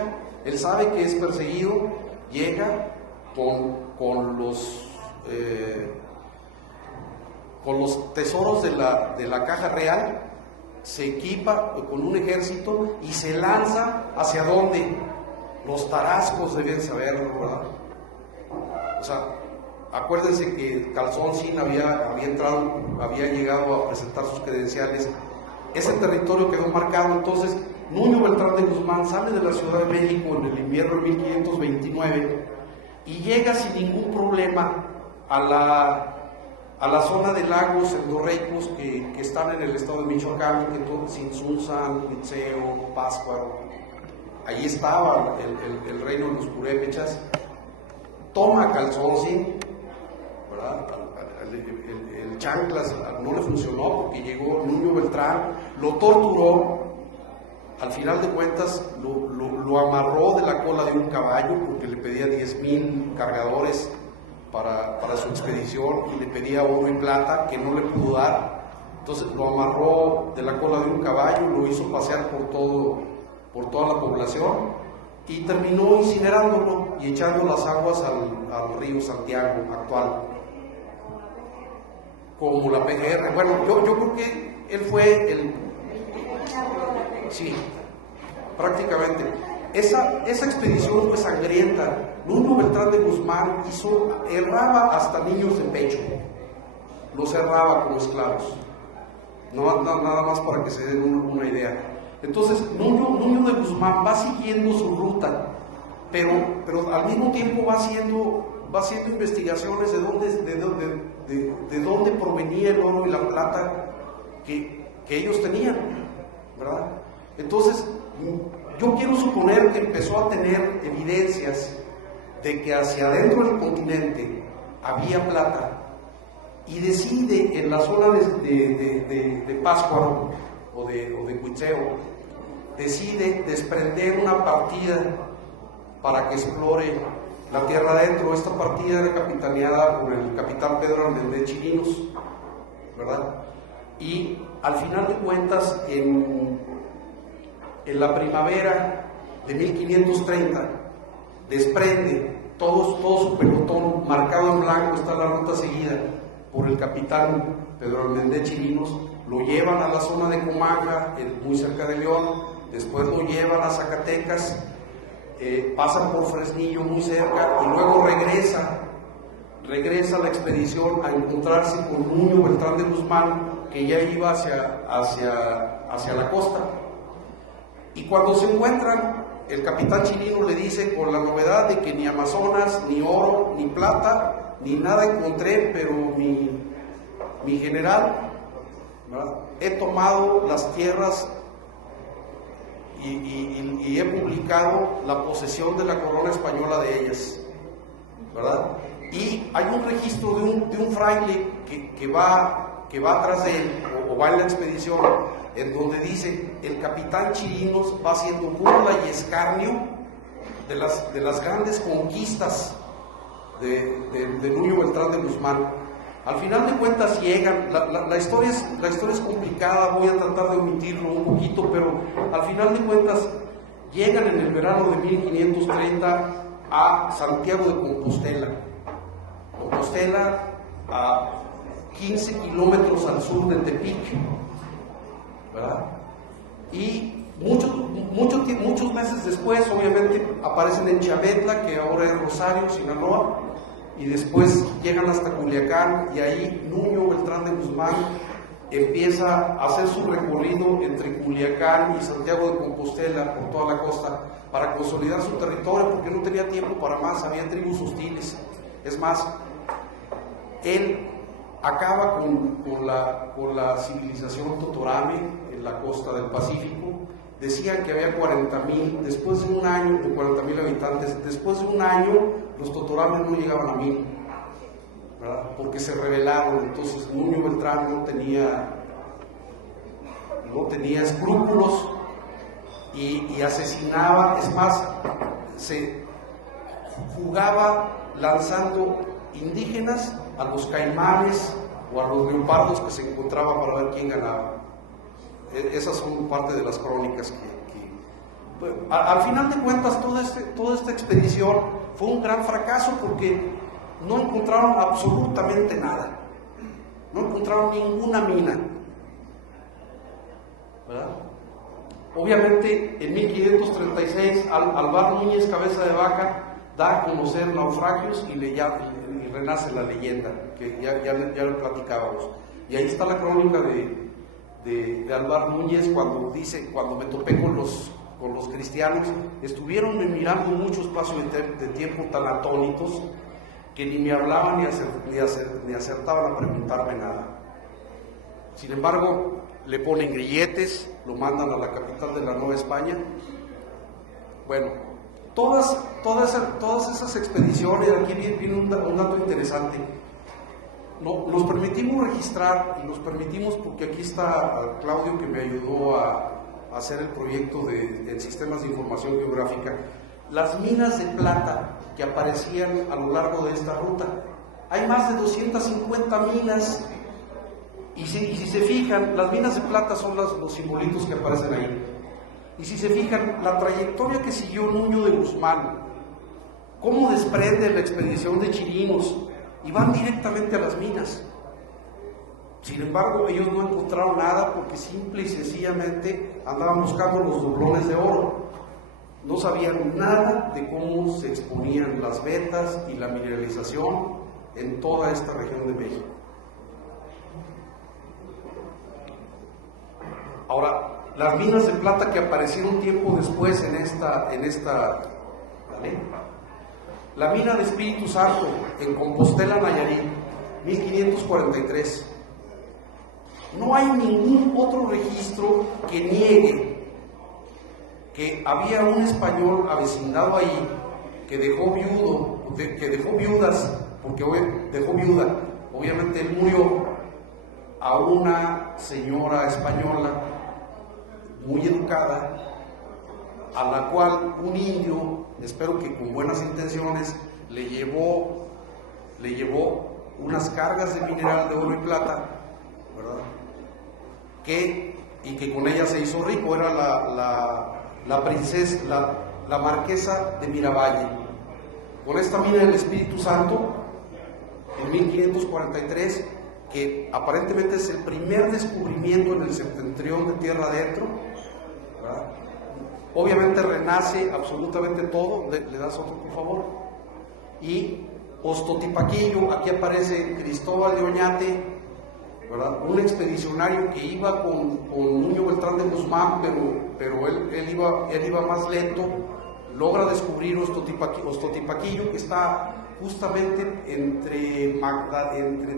él sabe que es perseguido, llega con los tesoros de la caja real, se equipa con un ejército y se lanza ¿hacia dónde? Los tarascos, deben saberlo, ¿verdad? O sea, acuérdense que Calzón Sin había llegado a presentar sus credenciales. Ese territorio quedó marcado. Entonces Nuño Beltrán de Guzmán sale de la Ciudad de México en el invierno de 1529 y llega sin ningún problema a la zona de lagos endorreicos que están en el estado de Michoacán, que todo, Sinsunzan, Huitzeo, Pátzcuaro. Ahí estaba el reino de los purépechas. Toma Calzón, ¿verdad? El Chanclas no le funcionó porque llegó Nuño Beltrán, lo torturó, al final de cuentas lo amarró de la cola de un caballo porque le pedía 10,000 cargadores para su expedición y le pedía oro y plata que no le pudo dar. Entonces lo amarró de la cola de un caballo, lo hizo pasear por toda la población y terminó incinerándolo y echando las aguas al río Santiago actual, como la PGR. Bueno, yo creo que él fue sí, prácticamente. Esa expedición fue sangrienta. Nuño Beltrán de Guzmán erraba hasta niños de pecho, los erraba como esclavos. Nada más para que se den una idea. Entonces, Nuño de Guzmán va siguiendo su ruta, pero al mismo tiempo va haciendo investigaciones de dónde provenía el oro y la plata que ellos tenían, ¿verdad? Entonces, yo quiero suponer que empezó a tener evidencias de que hacia adentro del continente había plata y decide en la zona de Pátzcuaro o de Huitzeo, decide desprender una partida para que explore la tierra adentro. Esta partida era capitaneada por el capitán Pedro Almendé Chirinos, ¿verdad? Y al final de cuentas, en la primavera de 1530, desprende todo su pelotón marcado en blanco, está la ruta seguida por el capitán Pedro Almendé Chirinos, lo llevan a la zona de Comanga, muy cerca de León, después lo llevan a Zacatecas, pasan por Fresnillo, muy cerca, y luego regresa la expedición a encontrarse con Nuño Beltrán de Guzmán, que ya iba hacia la costa. Y cuando se encuentran, el capitán Chirino le dice, con la novedad de que ni Amazonas, ni oro, ni plata, ni nada encontré, pero mi general, ¿verdad?, he tomado las tierras y he publicado la posesión de la corona española de ellas, ¿verdad? Y hay un registro de un fraile que va atrás de él, o va en la expedición, en donde dice: el capitán Chirinos va haciendo burla y escarnio de las grandes conquistas de Nuño Beltrán de Guzmán. Al final de cuentas llegan, la historia es complicada, voy a tratar de omitirlo un poquito, pero al final de cuentas llegan en el verano de 1530 a Santiago de Compostela. Compostela, a 15 kilómetros al sur de Tepic, ¿verdad? Y muchos meses después, obviamente, aparecen en Chabetla, que ahora es Rosario, Sinaloa, y después llegan hasta Culiacán, y ahí Nuño Beltrán de Guzmán empieza a hacer su recorrido entre Culiacán y Santiago de Compostela, por toda la costa, para consolidar su territorio, porque no tenía tiempo para más, había tribus hostiles. Es más, él acaba con la civilización Totorame en la costa del Pacífico. Decían que había 40,000, después de un año, de 40,000 habitantes, después de un año los Totorames no llegaban a 1,000, ¿verdad?, porque se rebelaron. Entonces Nuño Beltrán no tenía escrúpulos y asesinaba, es más, se jugaba lanzando indígenas a los caimanes o a los leopardos que se encontraba para ver quién ganaba. Esas son parte de las crónicas que al final de cuentas toda esta expedición fue un gran fracaso, porque no encontraron absolutamente nada, no encontraron ninguna mina, ¿verdad? Obviamente en 1536 Alvar Núñez Cabeza de Vaca da a conocer naufragios y renace la leyenda, que ya lo platicábamos. Y ahí está la crónica de Alvar Núñez, cuando dice: cuando me topé con los cristianos, estuvieron mirando mucho espacio de tiempo tan atónitos que ni me hablaban ni acertaban a preguntarme nada. Sin embargo, le ponen grilletes, lo mandan a la capital de la Nueva España. Bueno, todas esas expediciones, aquí viene un dato interesante. Nos permitimos registrar, y nos permitimos porque aquí está Claudio, que me ayudó a hacer el proyecto en sistemas de información geográfica, las minas de plata que aparecían a lo largo de esta ruta. Hay más de 250 minas, y si se fijan, las minas de plata son los simbolitos que aparecen ahí. Y si se fijan, la trayectoria que siguió Nuño de Guzmán, cómo desprende la expedición de Chirinos, y van directamente a las minas. Sin embargo, ellos no encontraron nada, porque simple y sencillamente andaban buscando los doblones de oro. No sabían nada de cómo se exponían las vetas y la mineralización en toda esta región de México. Ahora, las minas de plata que aparecieron tiempo después en esta ¿vale? La mina de Espíritu Santo en Compostela, Nayarit, 1543. No hay ningún otro registro que niegue que había un español avecindado ahí que dejó viudas, porque dejó viuda. Obviamente él murió a una señora española muy educada, a la cual un indio, espero que con buenas intenciones, le llevó unas cargas de mineral de oro y plata, ¿verdad? Y que con ella se hizo rico. Era la princesa, la marquesa de Miravalle. Con esta mina del Espíritu Santo, en 1543, que aparentemente es el primer descubrimiento en el septentrión de tierra adentro, ¿verdad? Obviamente renace absolutamente todo. ¿Le das otro, por favor? Y Ostotipaquillo, aquí aparece Cristóbal de Oñate, ¿verdad? Un expedicionario que iba con Nuño Beltrán de Guzmán, pero él iba más lento, logra descubrir Ostotipaquillo, que está justamente entre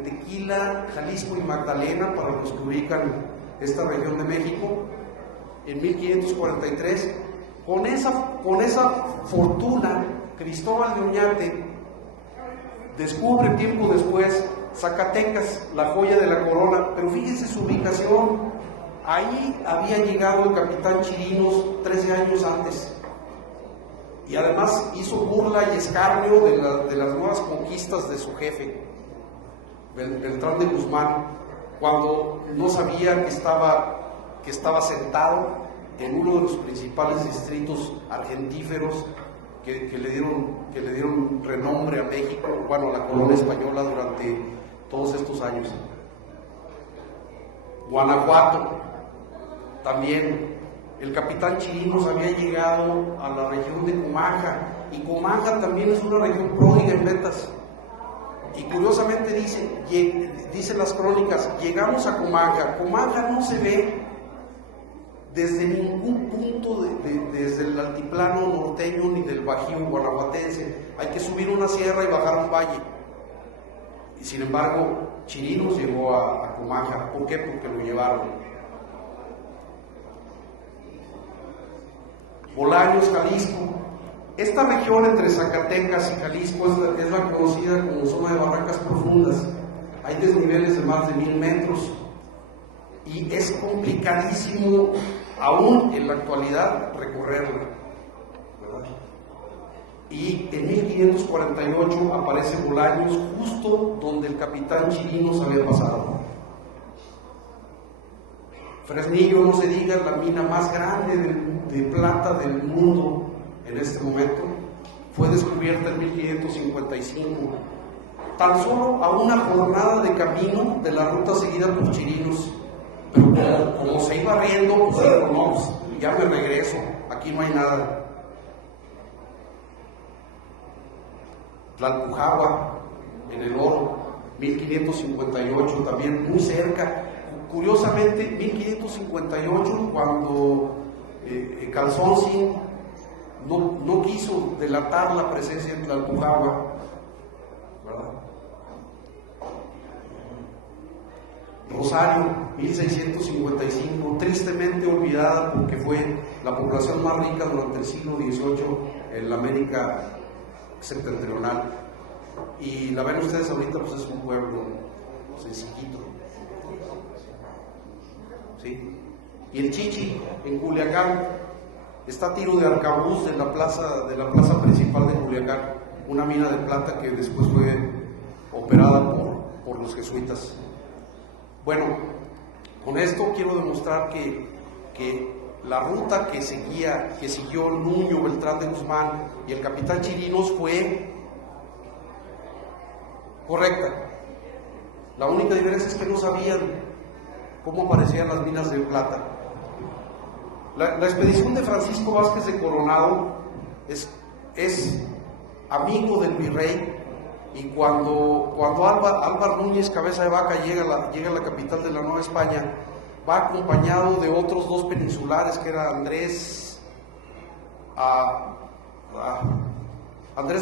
Tequila, Jalisco y Magdalena, para los que ubican esta región de México, en 1543. Con esa fortuna, Cristóbal de Oñate descubre tiempo después Zacatecas, la joya de la corona, pero fíjense su ubicación. Ahí había llegado el capitán Chirinos 13 años antes, y además hizo burla y escarnio de las nuevas conquistas de su jefe, Beltrán de Guzmán, cuando no sabía que estaba sentado en uno de los principales distritos argentíferos que le dieron renombre a México, bueno, a la corona española durante todos estos años. Guanajuato, también el capitán Chirinos había llegado a la región de Comaja, y Comaja también es una región pródiga en vetas. Y curiosamente dicen las crónicas, llegamos a Comaja. Comaja no se ve desde ningún punto, desde el altiplano norteño ni del Bajío guanajuatense. Hay que subir una sierra y bajar un valle. Y sin embargo, Chirinos llegó a Comaja. ¿Por qué? Porque lo llevaron. Bolaños, Jalisco. Esta región entre Zacatecas y Jalisco es la conocida como zona de barrancas profundas. Hay desniveles de más de 1000 metros. Y es complicadísimo, aún en la actualidad, recorrerla, ¿verdad? Y en 1548 aparece Bolaños, justo donde el capitán Chirinos había pasado. Fresnillo, no se diga, la mina más grande de plata del mundo en este momento, fue descubierta en 1555, tan solo a una jornada de camino de la ruta seguida por Chirinos. Pero como se iba riendo, pues dijo, no, pues ya me regreso, aquí no hay nada. Tlalpujahua, en el Oro, 1558, también muy cerca. Curiosamente, 1558, cuando Calzóncin no quiso delatar la presencia de Tlalpujahua, ¿verdad? Rosario, 1655, tristemente olvidada porque fue la población más rica durante el siglo XVIII en la América septentrional. Y la ven ustedes ahorita, pues es un pueblo sencillito. ¿Sí? Y el Chichi, en Culiacán, está a tiro de arcabuz de la plaza principal de Culiacán, una mina de plata que después fue operada por los jesuitas. Bueno, con esto quiero demostrar que la ruta que siguió Nuño Beltrán de Guzmán y el capitán Chirinos fue correcta. La única diferencia es que no sabían cómo aparecían las minas de plata. La expedición de Francisco Vázquez de Coronado es amigo del virrey. Y cuando Álvar Núñez Cabeza de Vaca llega a la capital de la Nueva España, va acompañado de otros dos peninsulares, que era Andrés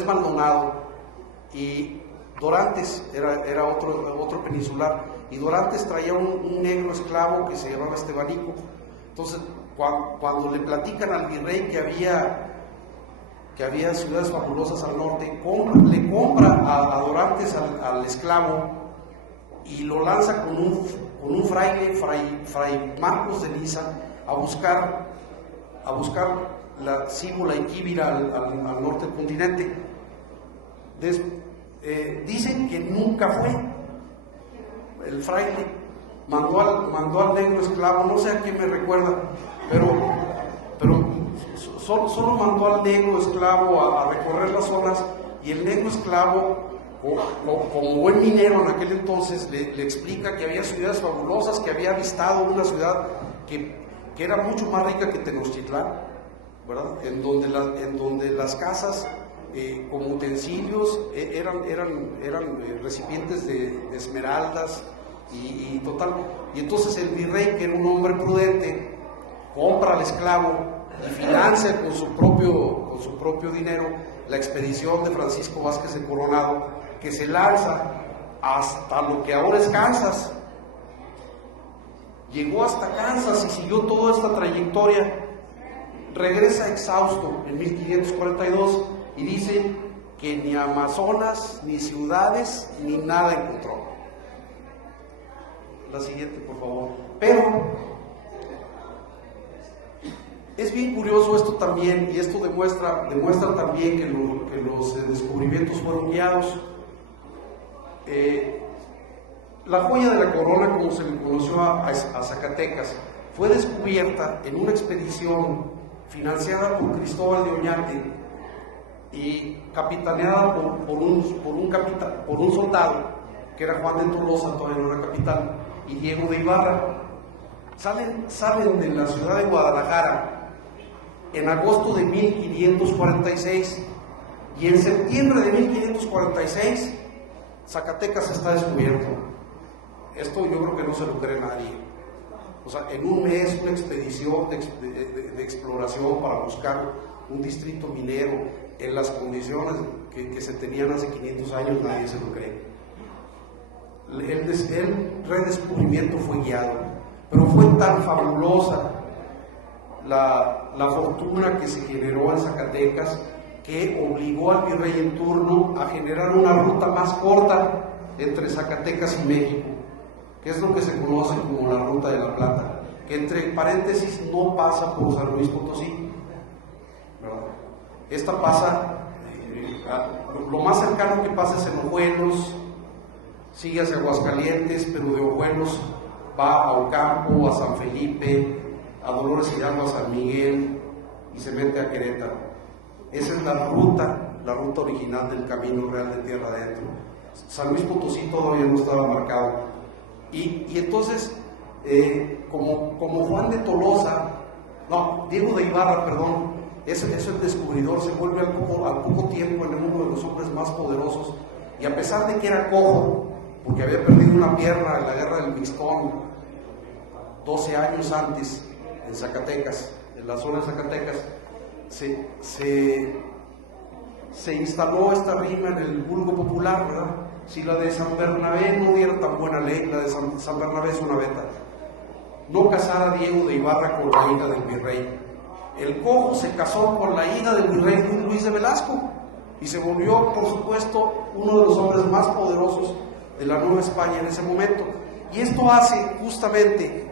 Maldonado y Dorantes, era otro peninsular, y Dorantes traía un negro esclavo que se llamaba Estebanico. Entonces, cuando le platican al virrey que había ciudades fabulosas al norte, le compra a Dorantes al esclavo y lo lanza con un fraile, fray Marcos de Niza, a buscar la Cíbola y Quívira al norte del continente. Dicen que nunca fue. El fraile mandó al negro esclavo, no sé a quién me recuerda, pero solo mandó al negro esclavo a recorrer las zonas, y el negro esclavo como buen minero en aquel entonces, le explica que había ciudades fabulosas, que había avistado una ciudad que era mucho más rica que Tenochtitlán, ¿verdad? En donde las casas como utensilios eran recipientes de esmeraldas y total. Y entonces el virrey, que era un hombre prudente, compra al esclavo y financia con su propio dinero la expedición de Francisco Vázquez de Coronado, que se lanza hasta lo que ahora es Kansas. Llegó hasta Kansas y siguió toda esta trayectoria. Regresa exhausto en 1542 y dice que ni Amazonas, ni ciudades, ni nada encontró. La siguiente, por favor. Pero es bien curioso esto también, y esto demuestra también que los descubrimientos fueron guiados. La joya de la corona, como se le conoció a Zacatecas, fue descubierta en una expedición financiada por Cristóbal de Oñate y capitaneada por un soldado que era Juan de Tolosa, todavía no era capitán, y Diego de Ibarra. Salen de la ciudad de Guadalajara en agosto de 1546 y en septiembre de 1546 Zacatecas está descubierto. Esto yo creo que no se lo cree nadie. O sea, en un mes una expedición de exploración para buscar un distrito minero en las condiciones que se tenían hace 500 años, nadie se lo cree. El redescubrimiento fue guiado, pero fue tan fabulosa la fortuna que se generó en Zacatecas que obligó al virrey en turno a generar una ruta más corta entre Zacatecas y México, que es lo que se conoce como la Ruta de la Plata, que entre paréntesis no pasa por San Luis Potosí, ¿verdad? Esta pasa, lo más cercano que pasa es en Ojuelos, sigue hacia Aguascalientes, pero de Ojuelos va a Ocampo, a San Felipe, a Dolores Hidalgo, a San Miguel y se mete a Querétaro. Esa es la ruta original del Camino Real de Tierra Adentro. San Luis Potosí todavía no estaba marcado. Y entonces, como Juan de Tolosa, Diego de Ibarra, perdón, es el descubridor, se vuelve al poco tiempo en uno de los hombres más poderosos, y a pesar de que era cojo, porque había perdido una pierna en la guerra del Mixtón 12 años antes en Zacatecas, en la zona de Zacatecas, se instaló esta rima en el vulgo popular, ¿verdad? Si la de San Bernabé no diera tan buena ley, la de San Bernabé es una beta. No casara Diego de Ibarra con la hija del virrey. El cojo se casó con la hija del virrey Luis de Velasco y se volvió, por supuesto, uno de los hombres más poderosos de la Nueva España en ese momento. Y esto hace justamente,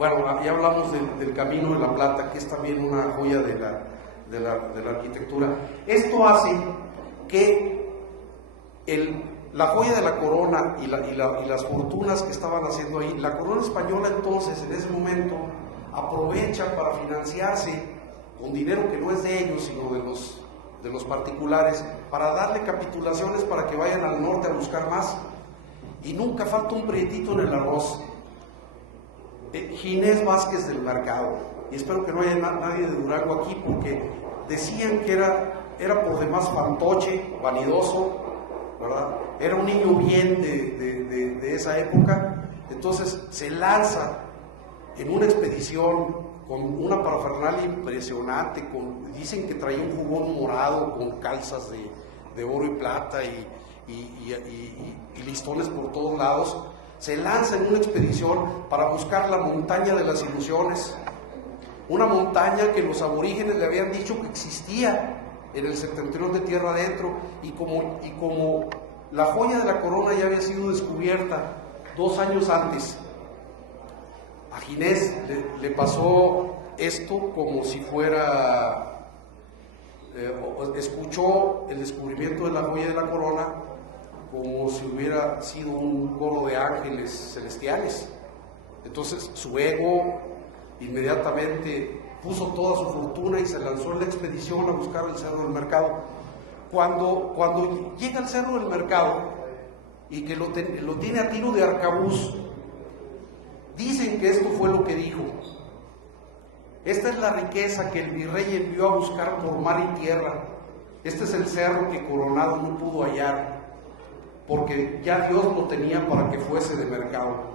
bueno, ya hablamos del Camino de la Plata, que es también una joya de la arquitectura. Esto hace que la joya de la corona y las fortunas que estaban haciendo ahí, la corona española entonces, en ese momento, aprovecha para financiarse con dinero que no es de ellos, sino de los particulares, para darle capitulaciones para que vayan al norte a buscar más. Y nunca falta un prietito en el arroz. Ginés Vázquez del Mercado, y espero que no haya nadie de Durango aquí, porque decían que era por demás fantoche, vanidoso, ¿verdad? Era un niño bien de esa época. Entonces se lanza en una expedición con una parafernalia impresionante, dicen que traía un jubón morado con calzas de oro y plata y listones por todos lados. Se lanza en una expedición para buscar la montaña de las ilusiones, una montaña que los aborígenes le habían dicho que existía en el septentrión de Tierra Adentro, y como la joya de la corona ya había sido descubierta 2 años antes, a Ginés le pasó esto como si fuera, escuchó el descubrimiento de la joya de la corona como si hubiera sido un coro de ángeles celestiales. Entonces su ego inmediatamente puso toda su fortuna y se lanzó en la expedición a buscar el Cerro del Mercado. Cuando llega al Cerro del Mercado y que lo tiene a tiro de arcabuz, dicen que esto fue lo que dijo: esta es la riqueza que el virrey envió a buscar por mar y tierra. Este es el cerro que Coronado no pudo hallar, porque ya Dios lo tenía para que fuese de mercado.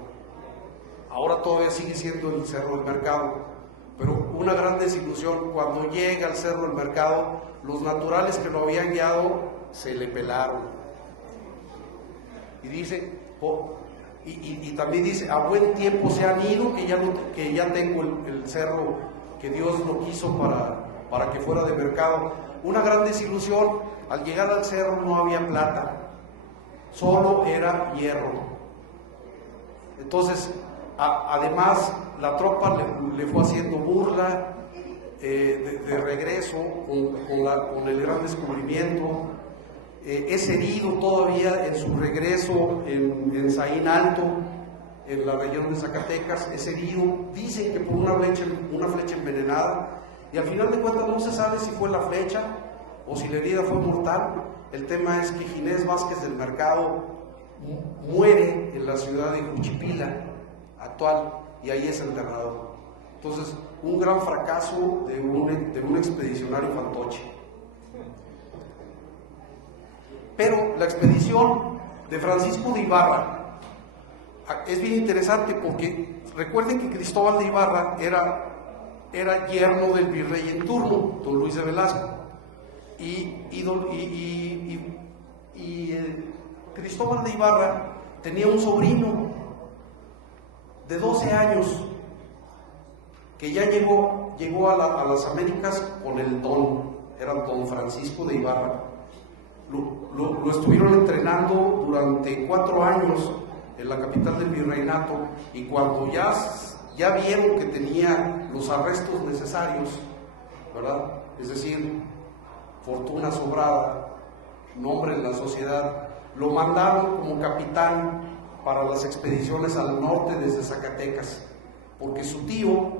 Ahora todavía sigue siendo el Cerro del Mercado, pero una gran desilusión: cuando llega al Cerro del Mercado, los naturales que lo habían guiado se le pelaron. Y dice, y también dice: a buen tiempo se han ido, que ya tengo el cerro que Dios lo quiso para que fuera de mercado. Una gran desilusión: al llegar al cerro no había plata, solo era hierro. Entonces, además, la tropa le fue haciendo burla de regreso con el gran descubrimiento. Es herido todavía en su regreso en Saín Alto, en la región de Zacatecas. Es herido, dicen que por una flecha envenenada, y al final de cuentas no se sabe si fue la flecha o si la herida fue mortal. El tema es que Ginés Vázquez del Mercado muere en la ciudad de Juchipila actual, y ahí es enterrado. Entonces, un gran fracaso de un expedicionario fantoche. Pero la expedición de Francisco de Ibarra es bien interesante, porque recuerden que Cristóbal de Ibarra era yerno del virrey en turno, don Luis de Velasco, Cristóbal de Ibarra tenía un sobrino de 12 años que ya llegó a las Américas con el don, era don Francisco de Ibarra. Lo estuvieron entrenando durante 4 años en la capital del virreinato, y cuando ya vieron que tenía los arrestos necesarios, ¿verdad? Es decir, fortuna sobrada, nombre en la sociedad, lo mandaron como capitán para las expediciones al norte desde Zacatecas, porque su tío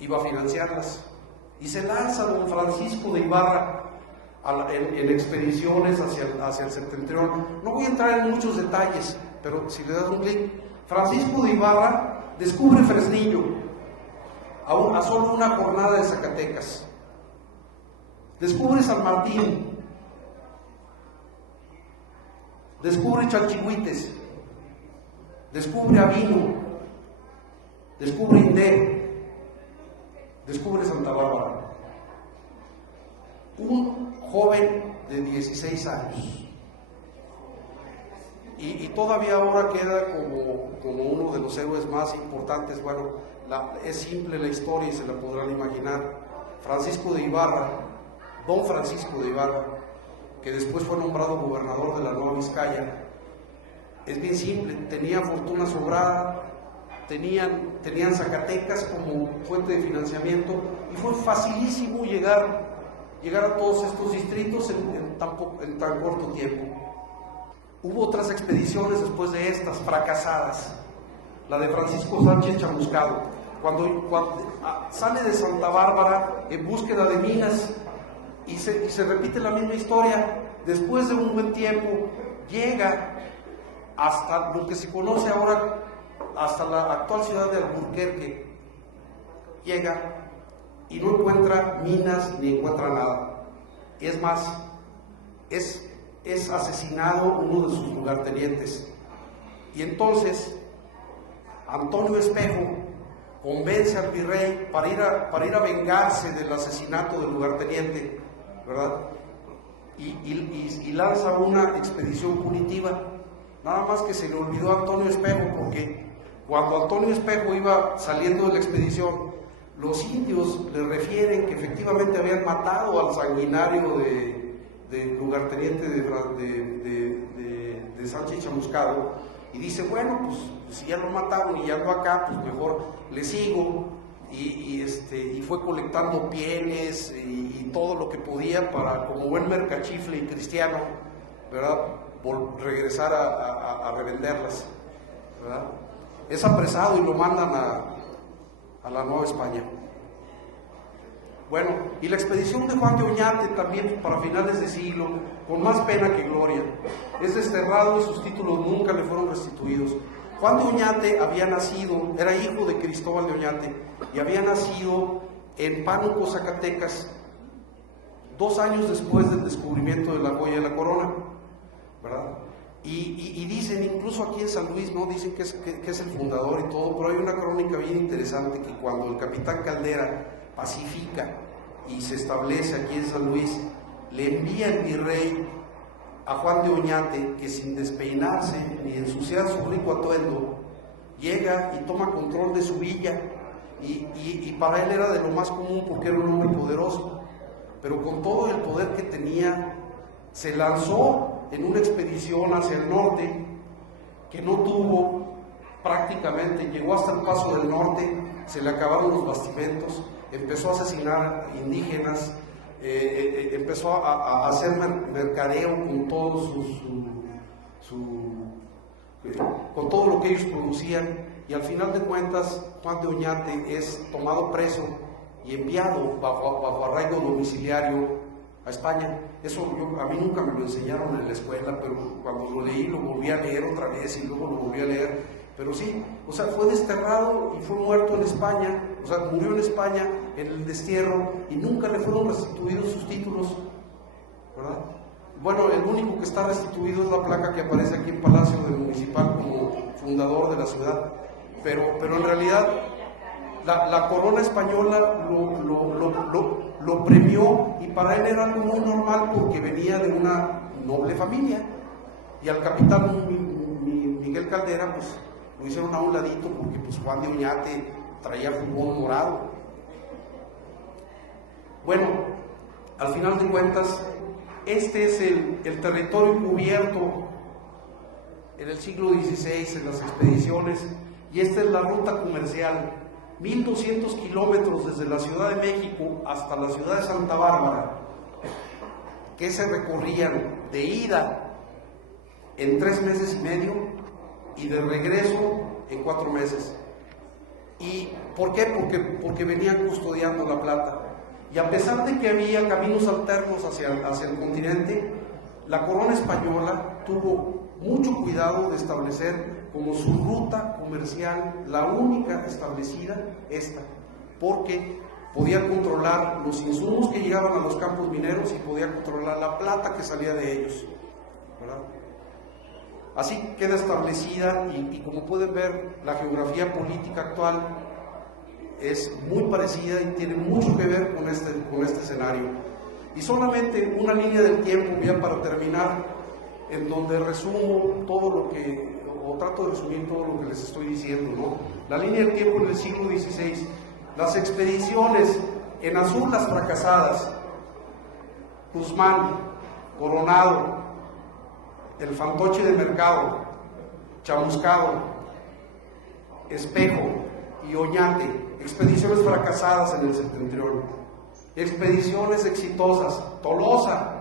iba a financiarlas. Y se lanza don Francisco de Ibarra en expediciones hacia el septentrión. No voy a entrar en muchos detalles, pero si le das un clic, Francisco de Ibarra descubre Fresnillo a solo una jornada de Zacatecas. Descubre San Martín, descubre Chalchihuites, descubre Avino, descubre Indé, descubre Santa Bárbara. Un joven de 16 años. Y todavía ahora queda como uno de los héroes más importantes. Bueno, es simple la historia y se la podrán imaginar. Francisco de Ibarra, don Francisco de Ibarra, que después fue nombrado gobernador de la Nueva Vizcaya, es bien simple: tenía fortuna sobrada, tenían Zacatecas como fuente de financiamiento, y fue facilísimo llegar a todos estos distritos en tan corto tiempo. Hubo otras expediciones después de estas, fracasadas. La de Francisco Sánchez Chamuscado, cuando sale de Santa Bárbara en búsqueda de minas, y se repite la misma historia. Después de un buen tiempo llega hasta lo que se conoce ahora, hasta la actual ciudad de Alburquerque. Llega y no encuentra minas ni encuentra nada. Es más, es asesinado uno de sus lugartenientes. Y entonces Antonio Espejo convence al virrey para ir a vengarse del asesinato del lugarteniente, ¿verdad? Y lanza una expedición punitiva. Nada más que se le olvidó a Antonio Espejo, porque cuando Antonio Espejo iba saliendo de la expedición, los indios le refieren que efectivamente habían matado al sanguinario del lugarteniente de Sánchez Chamuscado, y dice: bueno, pues si ya lo mataron y ya ando acá, pues mejor le sigo. Y fue colectando pieles y todo lo que podía para, como buen mercachifle y cristiano, ¿verdad?, regresar a revenderlas, ¿verdad? Es apresado y lo mandan a la Nueva España. Bueno, y la expedición de Juan de Oñate también para finales de siglo, con más pena que gloria. Es desterrado y sus títulos nunca le fueron restituidos. Juan de Oñate había nacido, era hijo de Cristóbal de Oñate, y había nacido en Pánuco, Zacatecas, 2 años después del descubrimiento de la joya de la corona, ¿verdad? Y dicen, incluso aquí en San Luis, ¿no? Dicen que es el fundador y todo, pero hay una crónica bien interesante que cuando el capitán Caldera pacifica y se establece aquí en San Luis, le envía el virrey a Juan de Oñate, que sin despeinarse ni ensuciar su rico atuendo, llega y toma control de su villa, y para él era de lo más común porque era un hombre poderoso, pero con todo el poder que tenía, se lanzó en una expedición hacia el norte que no tuvo prácticamente, llegó hasta el Paso del Norte, se le acabaron los bastimentos, empezó a asesinar indígenas, empezó a hacer mercadeo con todo con todo lo que ellos producían, y al final de cuentas Juan de Oñate es tomado preso y enviado bajo arraigo domiciliario a España. Eso a mí nunca me lo enseñaron en la escuela, pero cuando lo leí lo volví a leer otra vez y luego lo volví a leer. Pero sí, o sea, fue desterrado y fue muerto en España, o sea, murió en España en el destierro y nunca le fueron restituidos sus títulos, ¿verdad? Bueno, el único que está restituido es la placa que aparece aquí en Palacio del Municipal como fundador de la ciudad, pero en realidad la corona española lo premió, y para él era algo muy normal porque venía de una noble familia, y al capitán Miguel Caldera pues lo hicieron a un ladito porque pues Juan de Oñate traía jubón morado. Bueno, al final de cuentas, este es el territorio cubierto en el siglo XVI en las expediciones, y esta es la ruta comercial, 1200 kilómetros desde la Ciudad de México hasta la ciudad de Santa Bárbara, que se recorrían de ida en 3 meses y medio y de regreso en 4 meses. ¿Y por qué? Porque venían custodiando la plata. Y a pesar de que había caminos alternos hacia el continente, la corona española tuvo mucho cuidado de establecer como su ruta comercial, la única establecida, esta, porque podía controlar los insumos que llegaban a los campos mineros y podía controlar la plata que salía de ellos, ¿verdad? Así queda establecida, y como pueden ver, la geografía política actual es muy parecida y tiene mucho que ver con este escenario. Y solamente una línea del tiempo, ya para terminar, en donde resumo todo lo que, o trato de resumir todo lo que les estoy diciendo, ¿no? La línea del tiempo en el siglo XVI, las expediciones, en azul las fracasadas, Guzmán, Coronado, el Fantoche de Mercado, Chamuscado, Espejo y Oñate, expediciones fracasadas en el septentrión. Expediciones exitosas, Tolosa,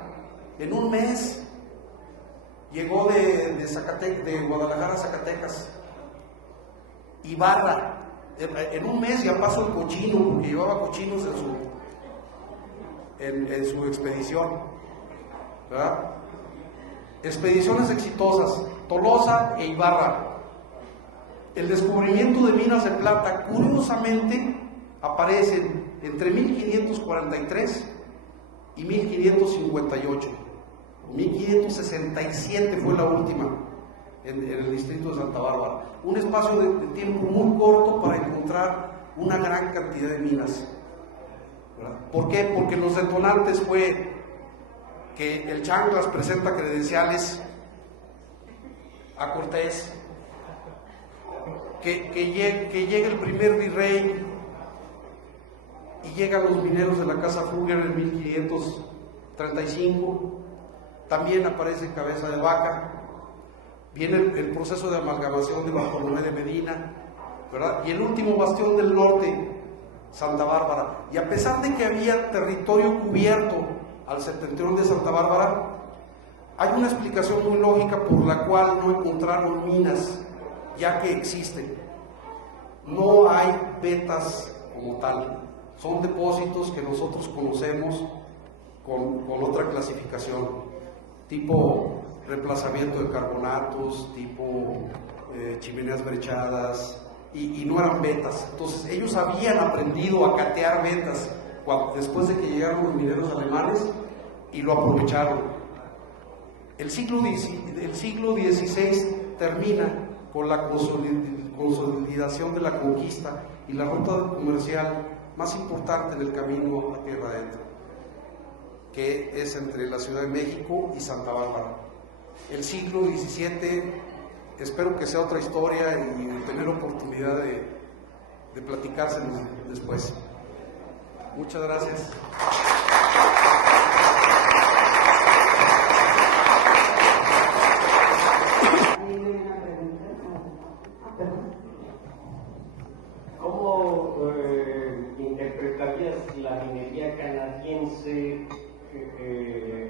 en un mes llegó de Guadalajara a Zacatecas. Ibarra, en un mes ya pasó el cochino, porque llevaba cochinos en su expedición, ¿verdad? Expediciones exitosas, Tolosa e Ibarra. El descubrimiento de minas de plata, curiosamente, aparecen entre 1543 y 1558. 1567 fue la última en el distrito de Santa Bárbara. Un espacio de tiempo muy corto para encontrar una gran cantidad de minas, ¿verdad? ¿Por qué? Porque los detonantes fue que el Chanclas presenta credenciales a Cortés, que llega el primer virrey y llegan los mineros de la Casa Fugger en 1535, también aparece Cabeza de Vaca, viene el proceso de amalgamación de Bartolomé de Medina, ¿verdad? Y el último bastión del norte, Santa Bárbara. Y a pesar de que había territorio cubierto al septentrión de Santa Bárbara, hay una explicación muy lógica por la cual no encontraron minas, ya que existen. No hay vetas como tal. son depósitos que nosotros conocemos con otra clasificación, tipo reemplazamiento de carbonatos, tipo chimeneas brechadas, y no eran vetas. Entonces ellos habían aprendido a catear vetas después de que llegaron los mineros alemanes y lo aprovecharon. El siglo XVI termina con la consolidación de la conquista y la ruta comercial más importante en el camino a tierra adentro, que es entre la Ciudad de México y Santa Bárbara. El siglo XVII, espero que sea otra historia y tener oportunidad de platicárselos después. Muchas gracias. ¿Cómo interpretarías la minería canadiense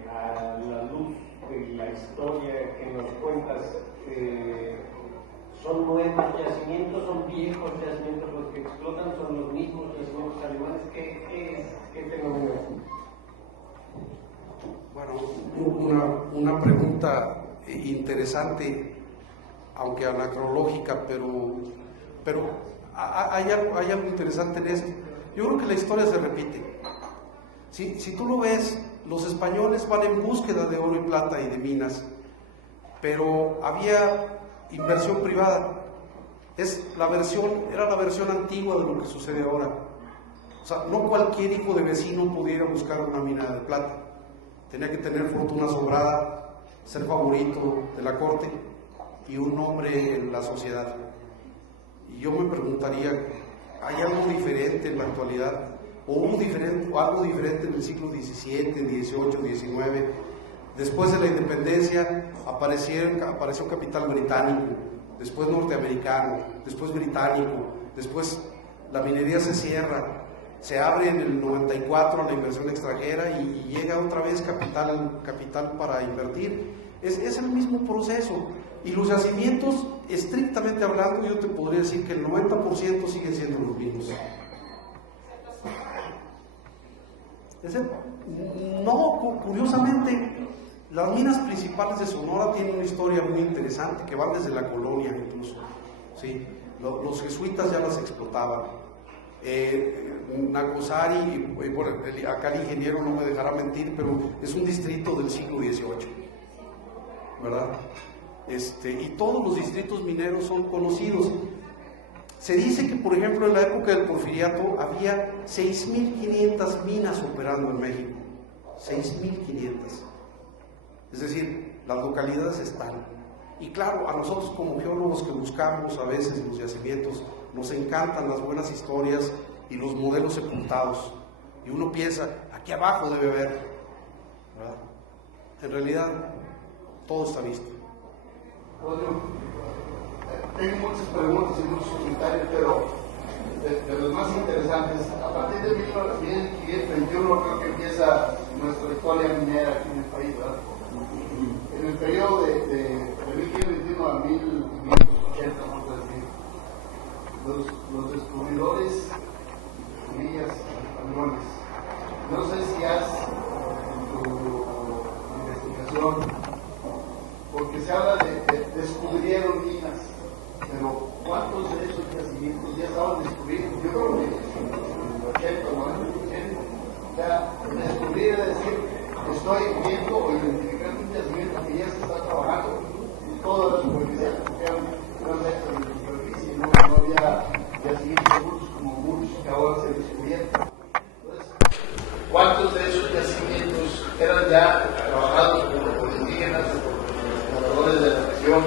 a la luz de la historia que nos cuentas? ¿Son nuevos yacimientos, son viejos yacimientos los que explotan, son los mismos yacimientos alemanes? ¿Qué fenómeno es? Bueno, una pregunta interesante, aunque anacrológica, pero hay algo interesante en esto. Yo creo que la historia se repite. Si tú lo ves, los españoles van en búsqueda de oro y plata y de minas, pero había inversión privada. Era la versión antigua de lo que sucede ahora. O sea, no cualquier hijo de vecino pudiera buscar una mina de plata. Tenía que tener fortuna sobrada, ser favorito de la corte y un nombre en la sociedad. Y yo me preguntaría, ¿hay algo diferente en la actualidad? ¿O hubo algo diferente en el siglo XVII, XVIII, XIX? Después de la independencia apareció capital británico, después norteamericano, después británico, después la minería se cierra, se abre en el 94 a la inversión extranjera y llega otra vez capital para invertir. Es el mismo proceso. Y los yacimientos, estrictamente hablando, yo te podría decir que el 90% siguen siendo los mismos. No, curiosamente, las minas principales de Sonora tienen una historia muy interesante, que van desde la colonia incluso. ¿Sí? Los jesuitas ya las explotaban. Nacosari, bueno, acá el ingeniero no me dejará mentir, pero es un distrito del siglo XVIII, ¿verdad? Y todos los distritos mineros son conocidos. Se dice que, por ejemplo, en la época del Porfiriato había 6.500 minas operando en México. 6.500. Es decir, las localidades están. Y claro, a nosotros como geólogos que buscamos a veces los yacimientos, nos encantan las buenas historias y los modelos sepultados. Y uno piensa, aquí abajo debe haber, ¿verdad? En realidad, todo está visto. Bueno, tengo muchas preguntas y muchos comentarios, pero de los más interesantes, a partir de 1521 creo que empieza nuestra historia minera aquí en el país, ¿verdad? En el periodo de 1521 a 1580, vamos a decir, los descubridores, comillas, españoles, no sé si has en tu investigación, porque se habla de descubrieron minas, pero ¿cuántos de esos yacimientos ya estaban descubridos? Yo creo que el 80 o 90%. O sea, descubrir es decir, estoy viendo o identificando un yacimiento que ya se está trabajando y toda la superficie, porque eran metros de superficie, no había yacimientos seguros como muchos que ahora se descubrieron. Entonces, ¿cuántos de esos yacimientos eran ya trabajados por indígenas o por pobladores de la región?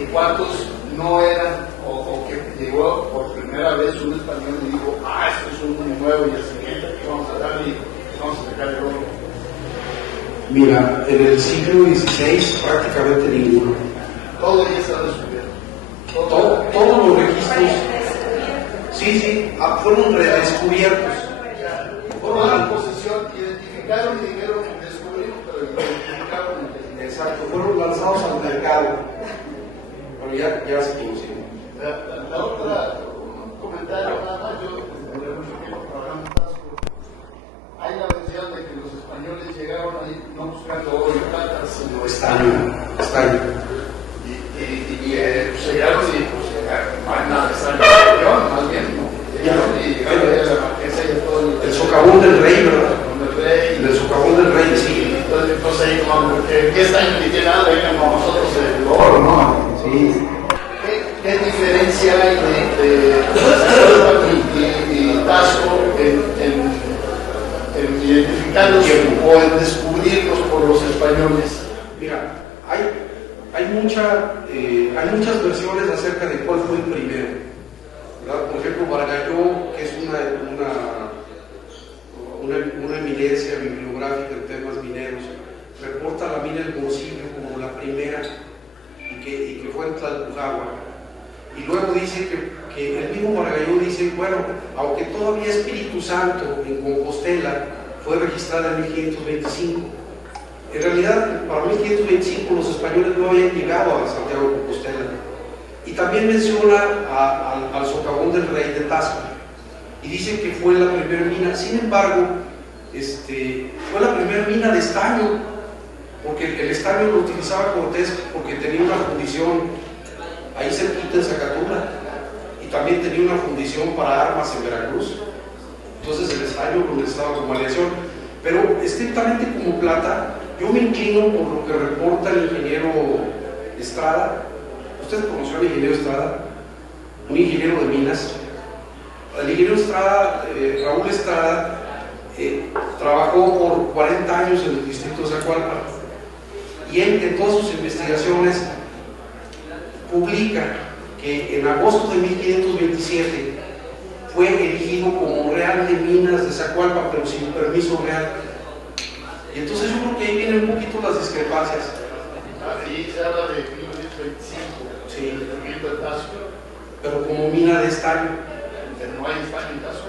¿Y cuántos no eran o que llegó por primera vez un español y dijo, esto es un nuevo yacimiento que vamos a darle y vamos a sacar el oro? Mira, en el siglo XVI prácticamente ninguno. Todo ya está descubierto. Todos los registros, sí, fueron redescubiertos. Fueron en posesión, identificaron y dijeron, descubrimos, pero identificaron. Exacto, fueron lanzados al mercado, pero ya se conocieron. La otra, un comentario nada más, yo duré mucho tiempo trabajando no buscando oro y plata, sino estaño. Y pues llegaron y pues no hay nada de estaño, más bien, ¿no? Llegaron y llegaron a la marquesa y todo El socavón del rey, ¿verdad? el rey. El socavón del rey, sí. Entonces ahí como, ¿qué estaño ni tiene nada? Vengan con nosotros el oro, ¿no? Sí. ¿Qué diferencia hay de Zacualpa y Taxco en identificarlos o en descubrirlos por los españoles? Mira, hay muchas versiones acerca de cuál fue el primero, ¿verdad? Por ejemplo, Bargalló, que es una eminencia bibliográfica en temas mineros, reporta la mina El Morcillo como la primera y que fue en Tlalpujahua. Y luego dice que el mismo Bargalló dice, bueno, aunque todavía Espíritu Santo en Compostela fue registrada en 1525, en realidad para 1525 los españoles no habían llegado a Santiago de Compostela. Y también menciona al socavón del rey de Taxco y dice que fue la primera mina. Sin embargo, fue la primera mina de estaño, porque el estaño lo utilizaba Cortés porque tenía una fundición ahí cerquita en Zacatula y también tenía una fundición para armas en Veracruz. Entonces el estaño lo necesitaba como aleación, pero estrictamente como plata yo me inclino por lo que reporta el ingeniero Estrada. ¿Usted conoció al ingeniero Estrada? Un ingeniero de minas. El ingeniero Estrada, Raúl Estrada, trabajó por 40 años en el distrito de Zacualpa y él en todas sus investigaciones publica que en agosto de 1527 fue erigido como Real de Minas de Zacualpa, pero sin permiso real. Y entonces yo creo que ahí vienen un poquito las discrepancias. Ahí se habla de 1525, Sí, de Taxco, pero como mina de estaño. pero no hay estaño en Taxco.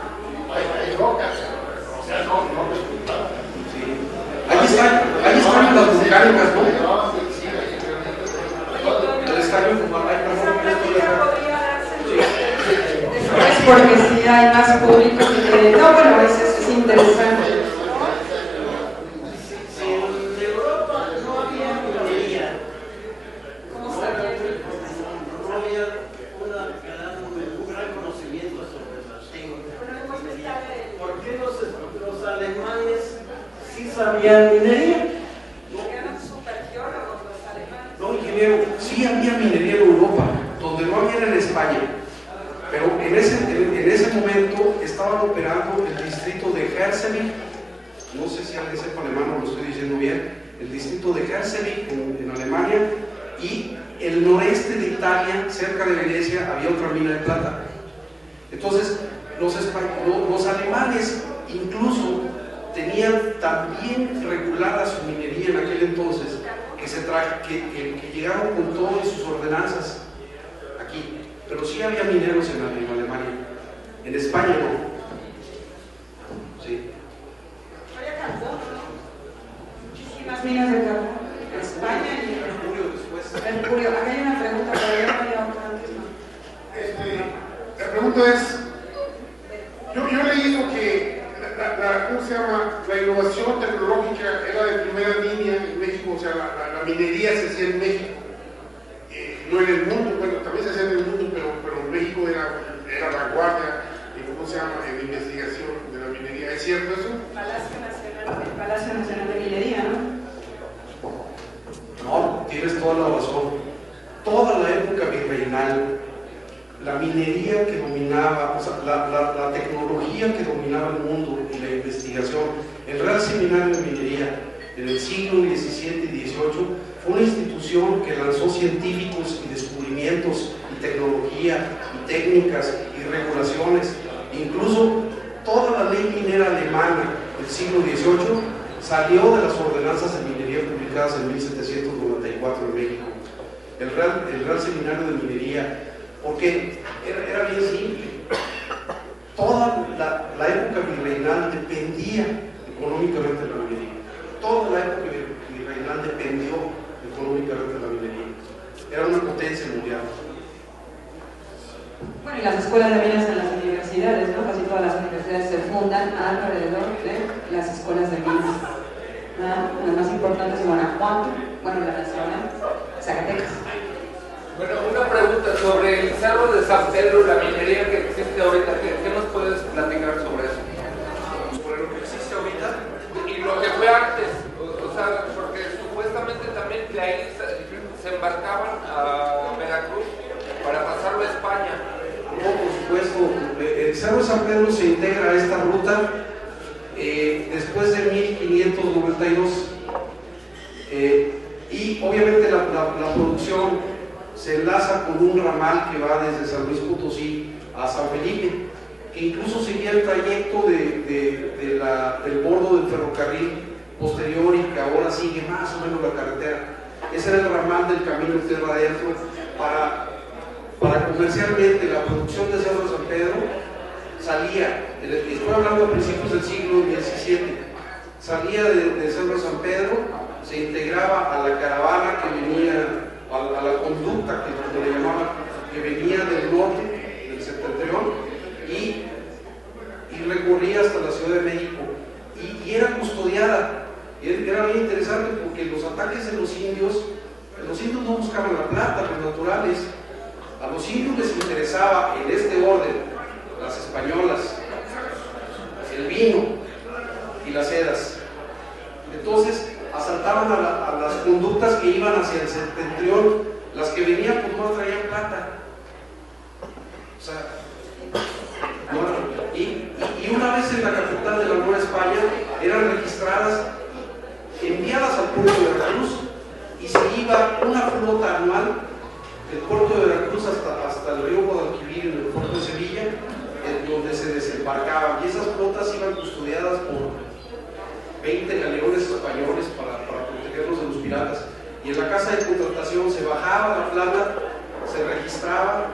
Hay rocas, o sea, no resulta. Sí. Ahí están las volcánicas, ¿no? Sí, El estaño como hay Es porque sí hay más público que... No, bueno, es interesante. En Europa no había minería. No había un gran conocimiento sobre las minería. ¿Por qué los alemanes sí sabían minería? Eran super geólogos los alemanes. No, ingeniero, sí había minería en Europa, donde no había en España, pero en ese momento estaban operando el distrito de Hersevik, no sé si alguien sepa alemán o lo estoy diciendo bien, el distrito de Hersevik en Alemania, y el noreste de Italia, cerca de Venecia, había otra mina de plata. Entonces, los alemanes incluso tenían también regulada su minería en aquel entonces, que llegaron con todo y sus ordenanzas aquí, pero sí había mineros en Alemania, en España no. Sí. Había carbón, ¿no? Muchísimas minas de carbón en España y en Mercurio después. Mercurio. Acá hay una pregunta, pero yo no había otra antes, ¿no? La pregunta es, yo he leído que ¿cómo se llama? La innovación tecnológica era de primera línea en México, o sea, la minería se hacía en México, no en el mundo, bueno, también se hacía en el mundo, pero México era vanguardia, ¿cómo se llama?, en investigación de la minería. ¿Es cierto eso? El Palacio Nacional de Minería, ¿no? No, tienes toda la razón. Toda la época virreinal, la minería que dominaba, o sea, la tecnología que dominaba el mundo y la investigación, el Real Seminario de Minería en el siglo XVII y XVIII fue una institución que lanzó científicos y descubrimientos y tecnología y técnicas y regulaciones. Incluso toda la ley minera alemana del siglo XVIII salió de las ordenanzas de minería publicadas en 1794 en México. El Real Seminario de Minería, porque era bien simple. Toda la época virreinal dependía económicamente de la minería. Toda la época virreinal dependió económicamente de la minería. Era una potencia mundial. Bueno, y las escuelas de minas en las universidades, ¿no? Casi todas las universidades se fundan alrededor de las escuelas de minas, las más importantes en Guanajuato, bueno, la nacional, Zacatecas. Bueno, una pregunta sobre el Cerro de San Pedro, la minería que existe ahorita, ¿qué nos puedes platicar sobre eso? Sobre lo que existe ahorita, Y lo que fue antes, o sea, porque supuestamente también de ahí se embarcaban a Veracruz para pasarlo a España. no, por supuesto, el Cerro de San Pedro se integra a esta ruta después de 1592 y obviamente la producción se enlaza con un ramal que va desde San Luis Potosí a San Felipe, que incluso seguía el trayecto del bordo del ferrocarril posterior y que ahora sigue más o menos la carretera. Ese era el ramal del camino tierra adentro para comercialmente la producción de Cerro de San Pedro salía, estoy hablando a principios del siglo XVII, salía de Cerro de San Pedro, se integraba a la caravana que venía, a la conducta que le llamaban, que venía del norte, del septentrión, y recorría hasta la Ciudad de México, y era custodiada. Era bien interesante porque los ataques de los indios no buscaban la plata, los naturales. A los indios les interesaba en este orden las españolas, el vino y las sedas. Entonces asaltaban a las conductas que iban hacia el septentrión, las que venían pues no traían plata. O sea, y una vez en la capital de la Nueva España eran registradas, enviadas al puerto de Veracruz, y se iba una flota anual del puerto de Veracruz hasta el río Guadalquivir en el puerto de Sevilla, donde se desembarcaban, y esas flotas iban custodiadas por 20 galeones españoles para protegerlos de los piratas, y en la casa de contratación se bajaba la plata, se registraba,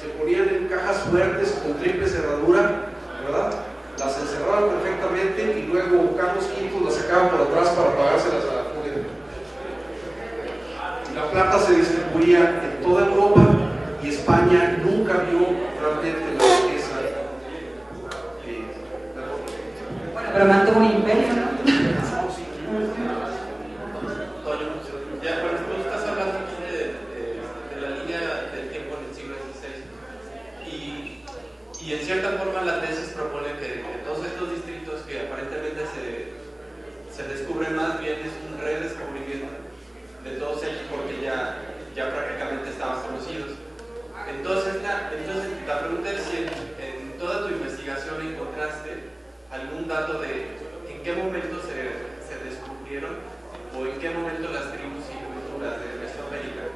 se ponían en cajas fuertes con triple cerradura, ¿verdad? Las encerraban perfectamente y luego Carlos V las sacaba por atrás para pagárselas a la furia. La plata se distribuía en toda Europa y España nunca vio realmente la riqueza. Bueno, pero mantuvo un imperio, ¿no? Ya, bueno, tú estás hablando aquí de la línea del tiempo en el siglo XVI y en cierta forma la tesis propone que todos estos distritos que aparentemente se descubren más bien es un redescubrimiento de todos ellos porque ya prácticamente estaban conocidos. Entonces la pregunta es si en toda tu investigación encontraste algún dato de en qué momento se descubrieron o en qué momento las tribus y culturas de Mesoamérica.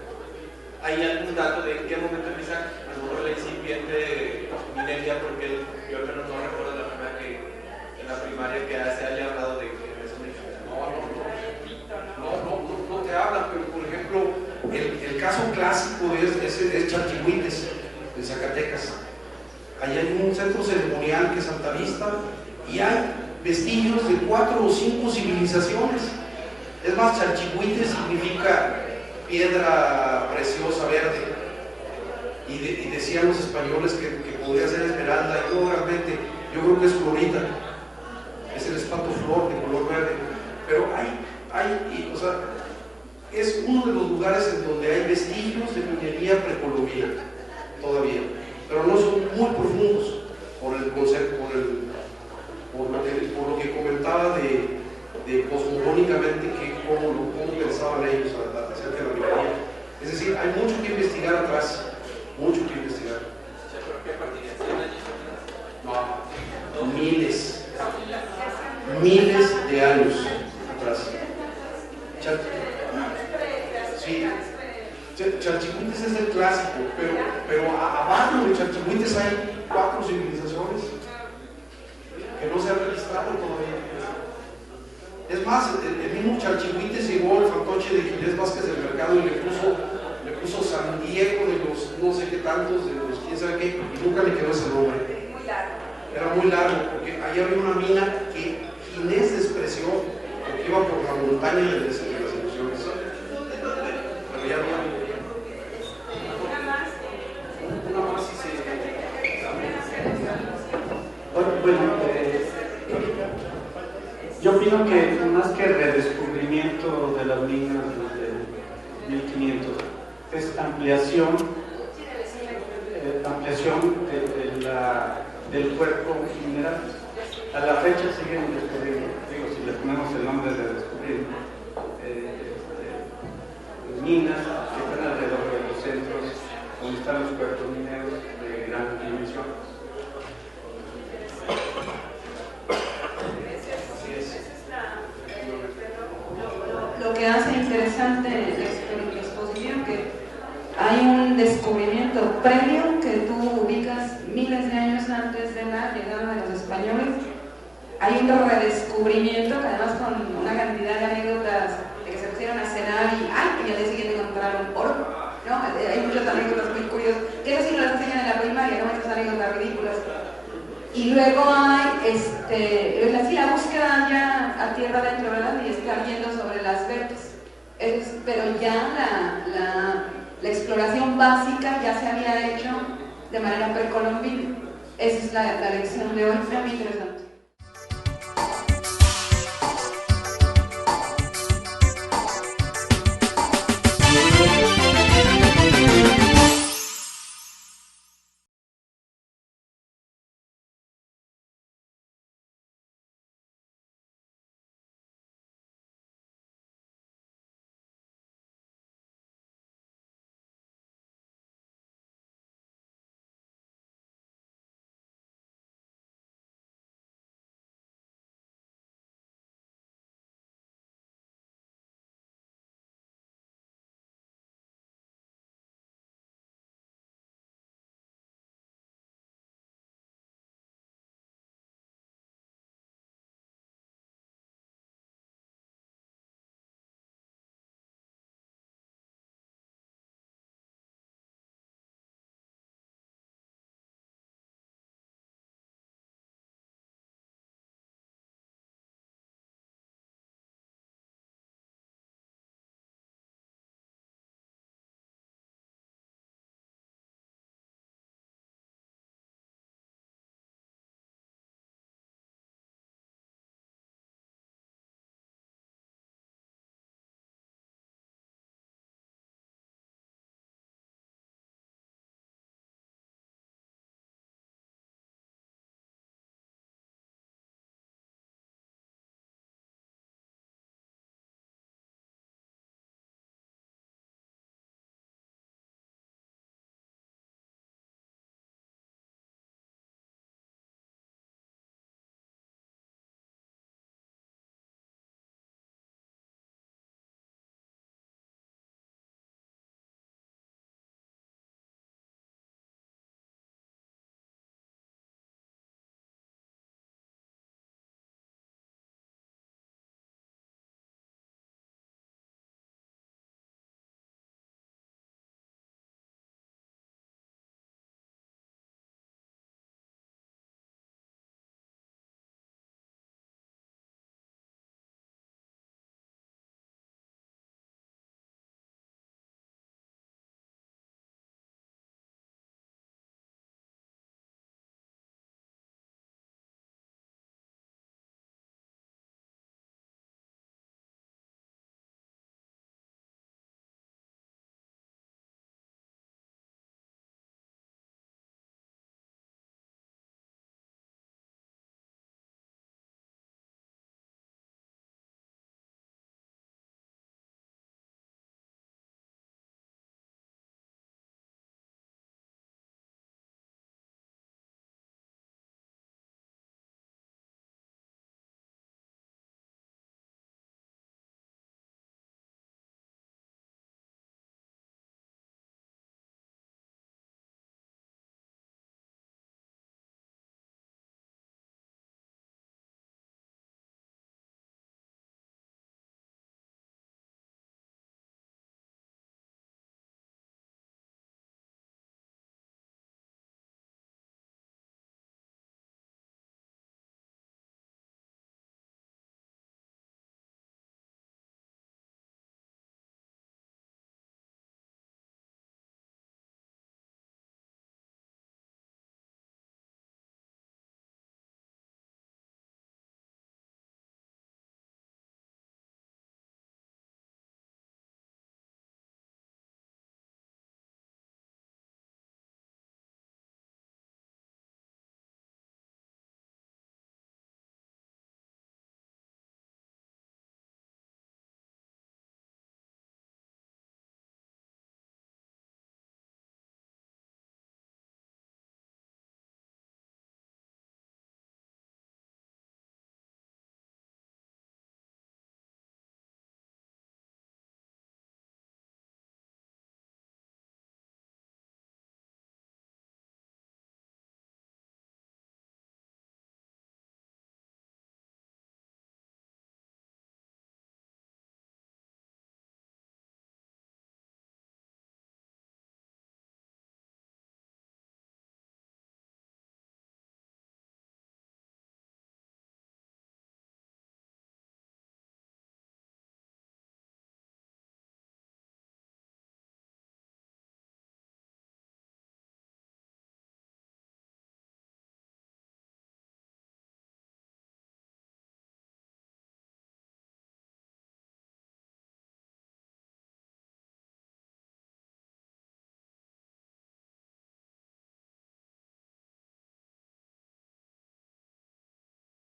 ¿Hay algún dato de en qué momento empieza a lo mejor la incipiente minería? Porque yo al menos no recuerdo la primera que en la primaria que se haya hablado de Mesoamérica. No te hablan, pero por ejemplo, el caso clásico es Chalchihuites, en Zacatecas. Ahí hay un centro ceremonial que es Santa Vista y hay vestigios de 4 o 5 civilizaciones. Es más, Chalchihuites significa piedra preciosa verde. Y decían los españoles que podría ser esmeralda, y no, realmente yo creo que es florita, es el espanto flor de color verde. Pero o sea, es uno de los lugares en donde hay vestigios de minería precolombina todavía, pero no son muy profundos por el concepto, por lo que comentaba de cosmogónicamente cómo pensaban ellos acerca de la minería. Es decir, hay mucho que investigar atrás, mucho que investigar. ¿Pero qué partiría? ¿100 años? No, miles de años atrás. Sí, Chalchihuites es el clásico, pero abajo de Chalchihuites hay 4 civilizaciones que no se han registrado todavía. Es más, el mismo Chalchihuites llegó al fantoche de Gilés Vázquez del Mercado y le puso San Diego de los no sé qué tantos, de los quién sabe qué, y nunca le quedó ese nombre. Era muy largo, porque ahí había una mina que Ginés despreció, porque iba por la montaña de las ilusiones. Pero ya no. Una más y se... Bueno, yo opino que más que redescubrimiento de las minas de 1500 es ampliación del cuerpo mineral. A la fecha siguen descubriendo, digo, si le ponemos el nombre de descubrir, minas que están alrededor de los centros donde están los cuerpos mineros de gran dimensión. Lo que hace interesante la exposición, que hay un descubrimiento previo que tú ubicas miles de años antes de la llegada de los españoles. Hay un redescubrimiento que además con una cantidad de anécdotas de que se pusieron a cenar y ¡ay! Y al día siguiente encontraron oro, ¿no? Hay muchas anécdotas muy curiosas, que eso sí nos las enseñan en la primaria, ¿no? Estas anécdotas ridículas. Y luego hay la búsqueda ya a tierra adentro, ¿verdad? Y estar viendo sobre las vertes. Pero ya la exploración básica ya se había hecho de manera precolombina. Esa es la lección de hoy, muy interesante.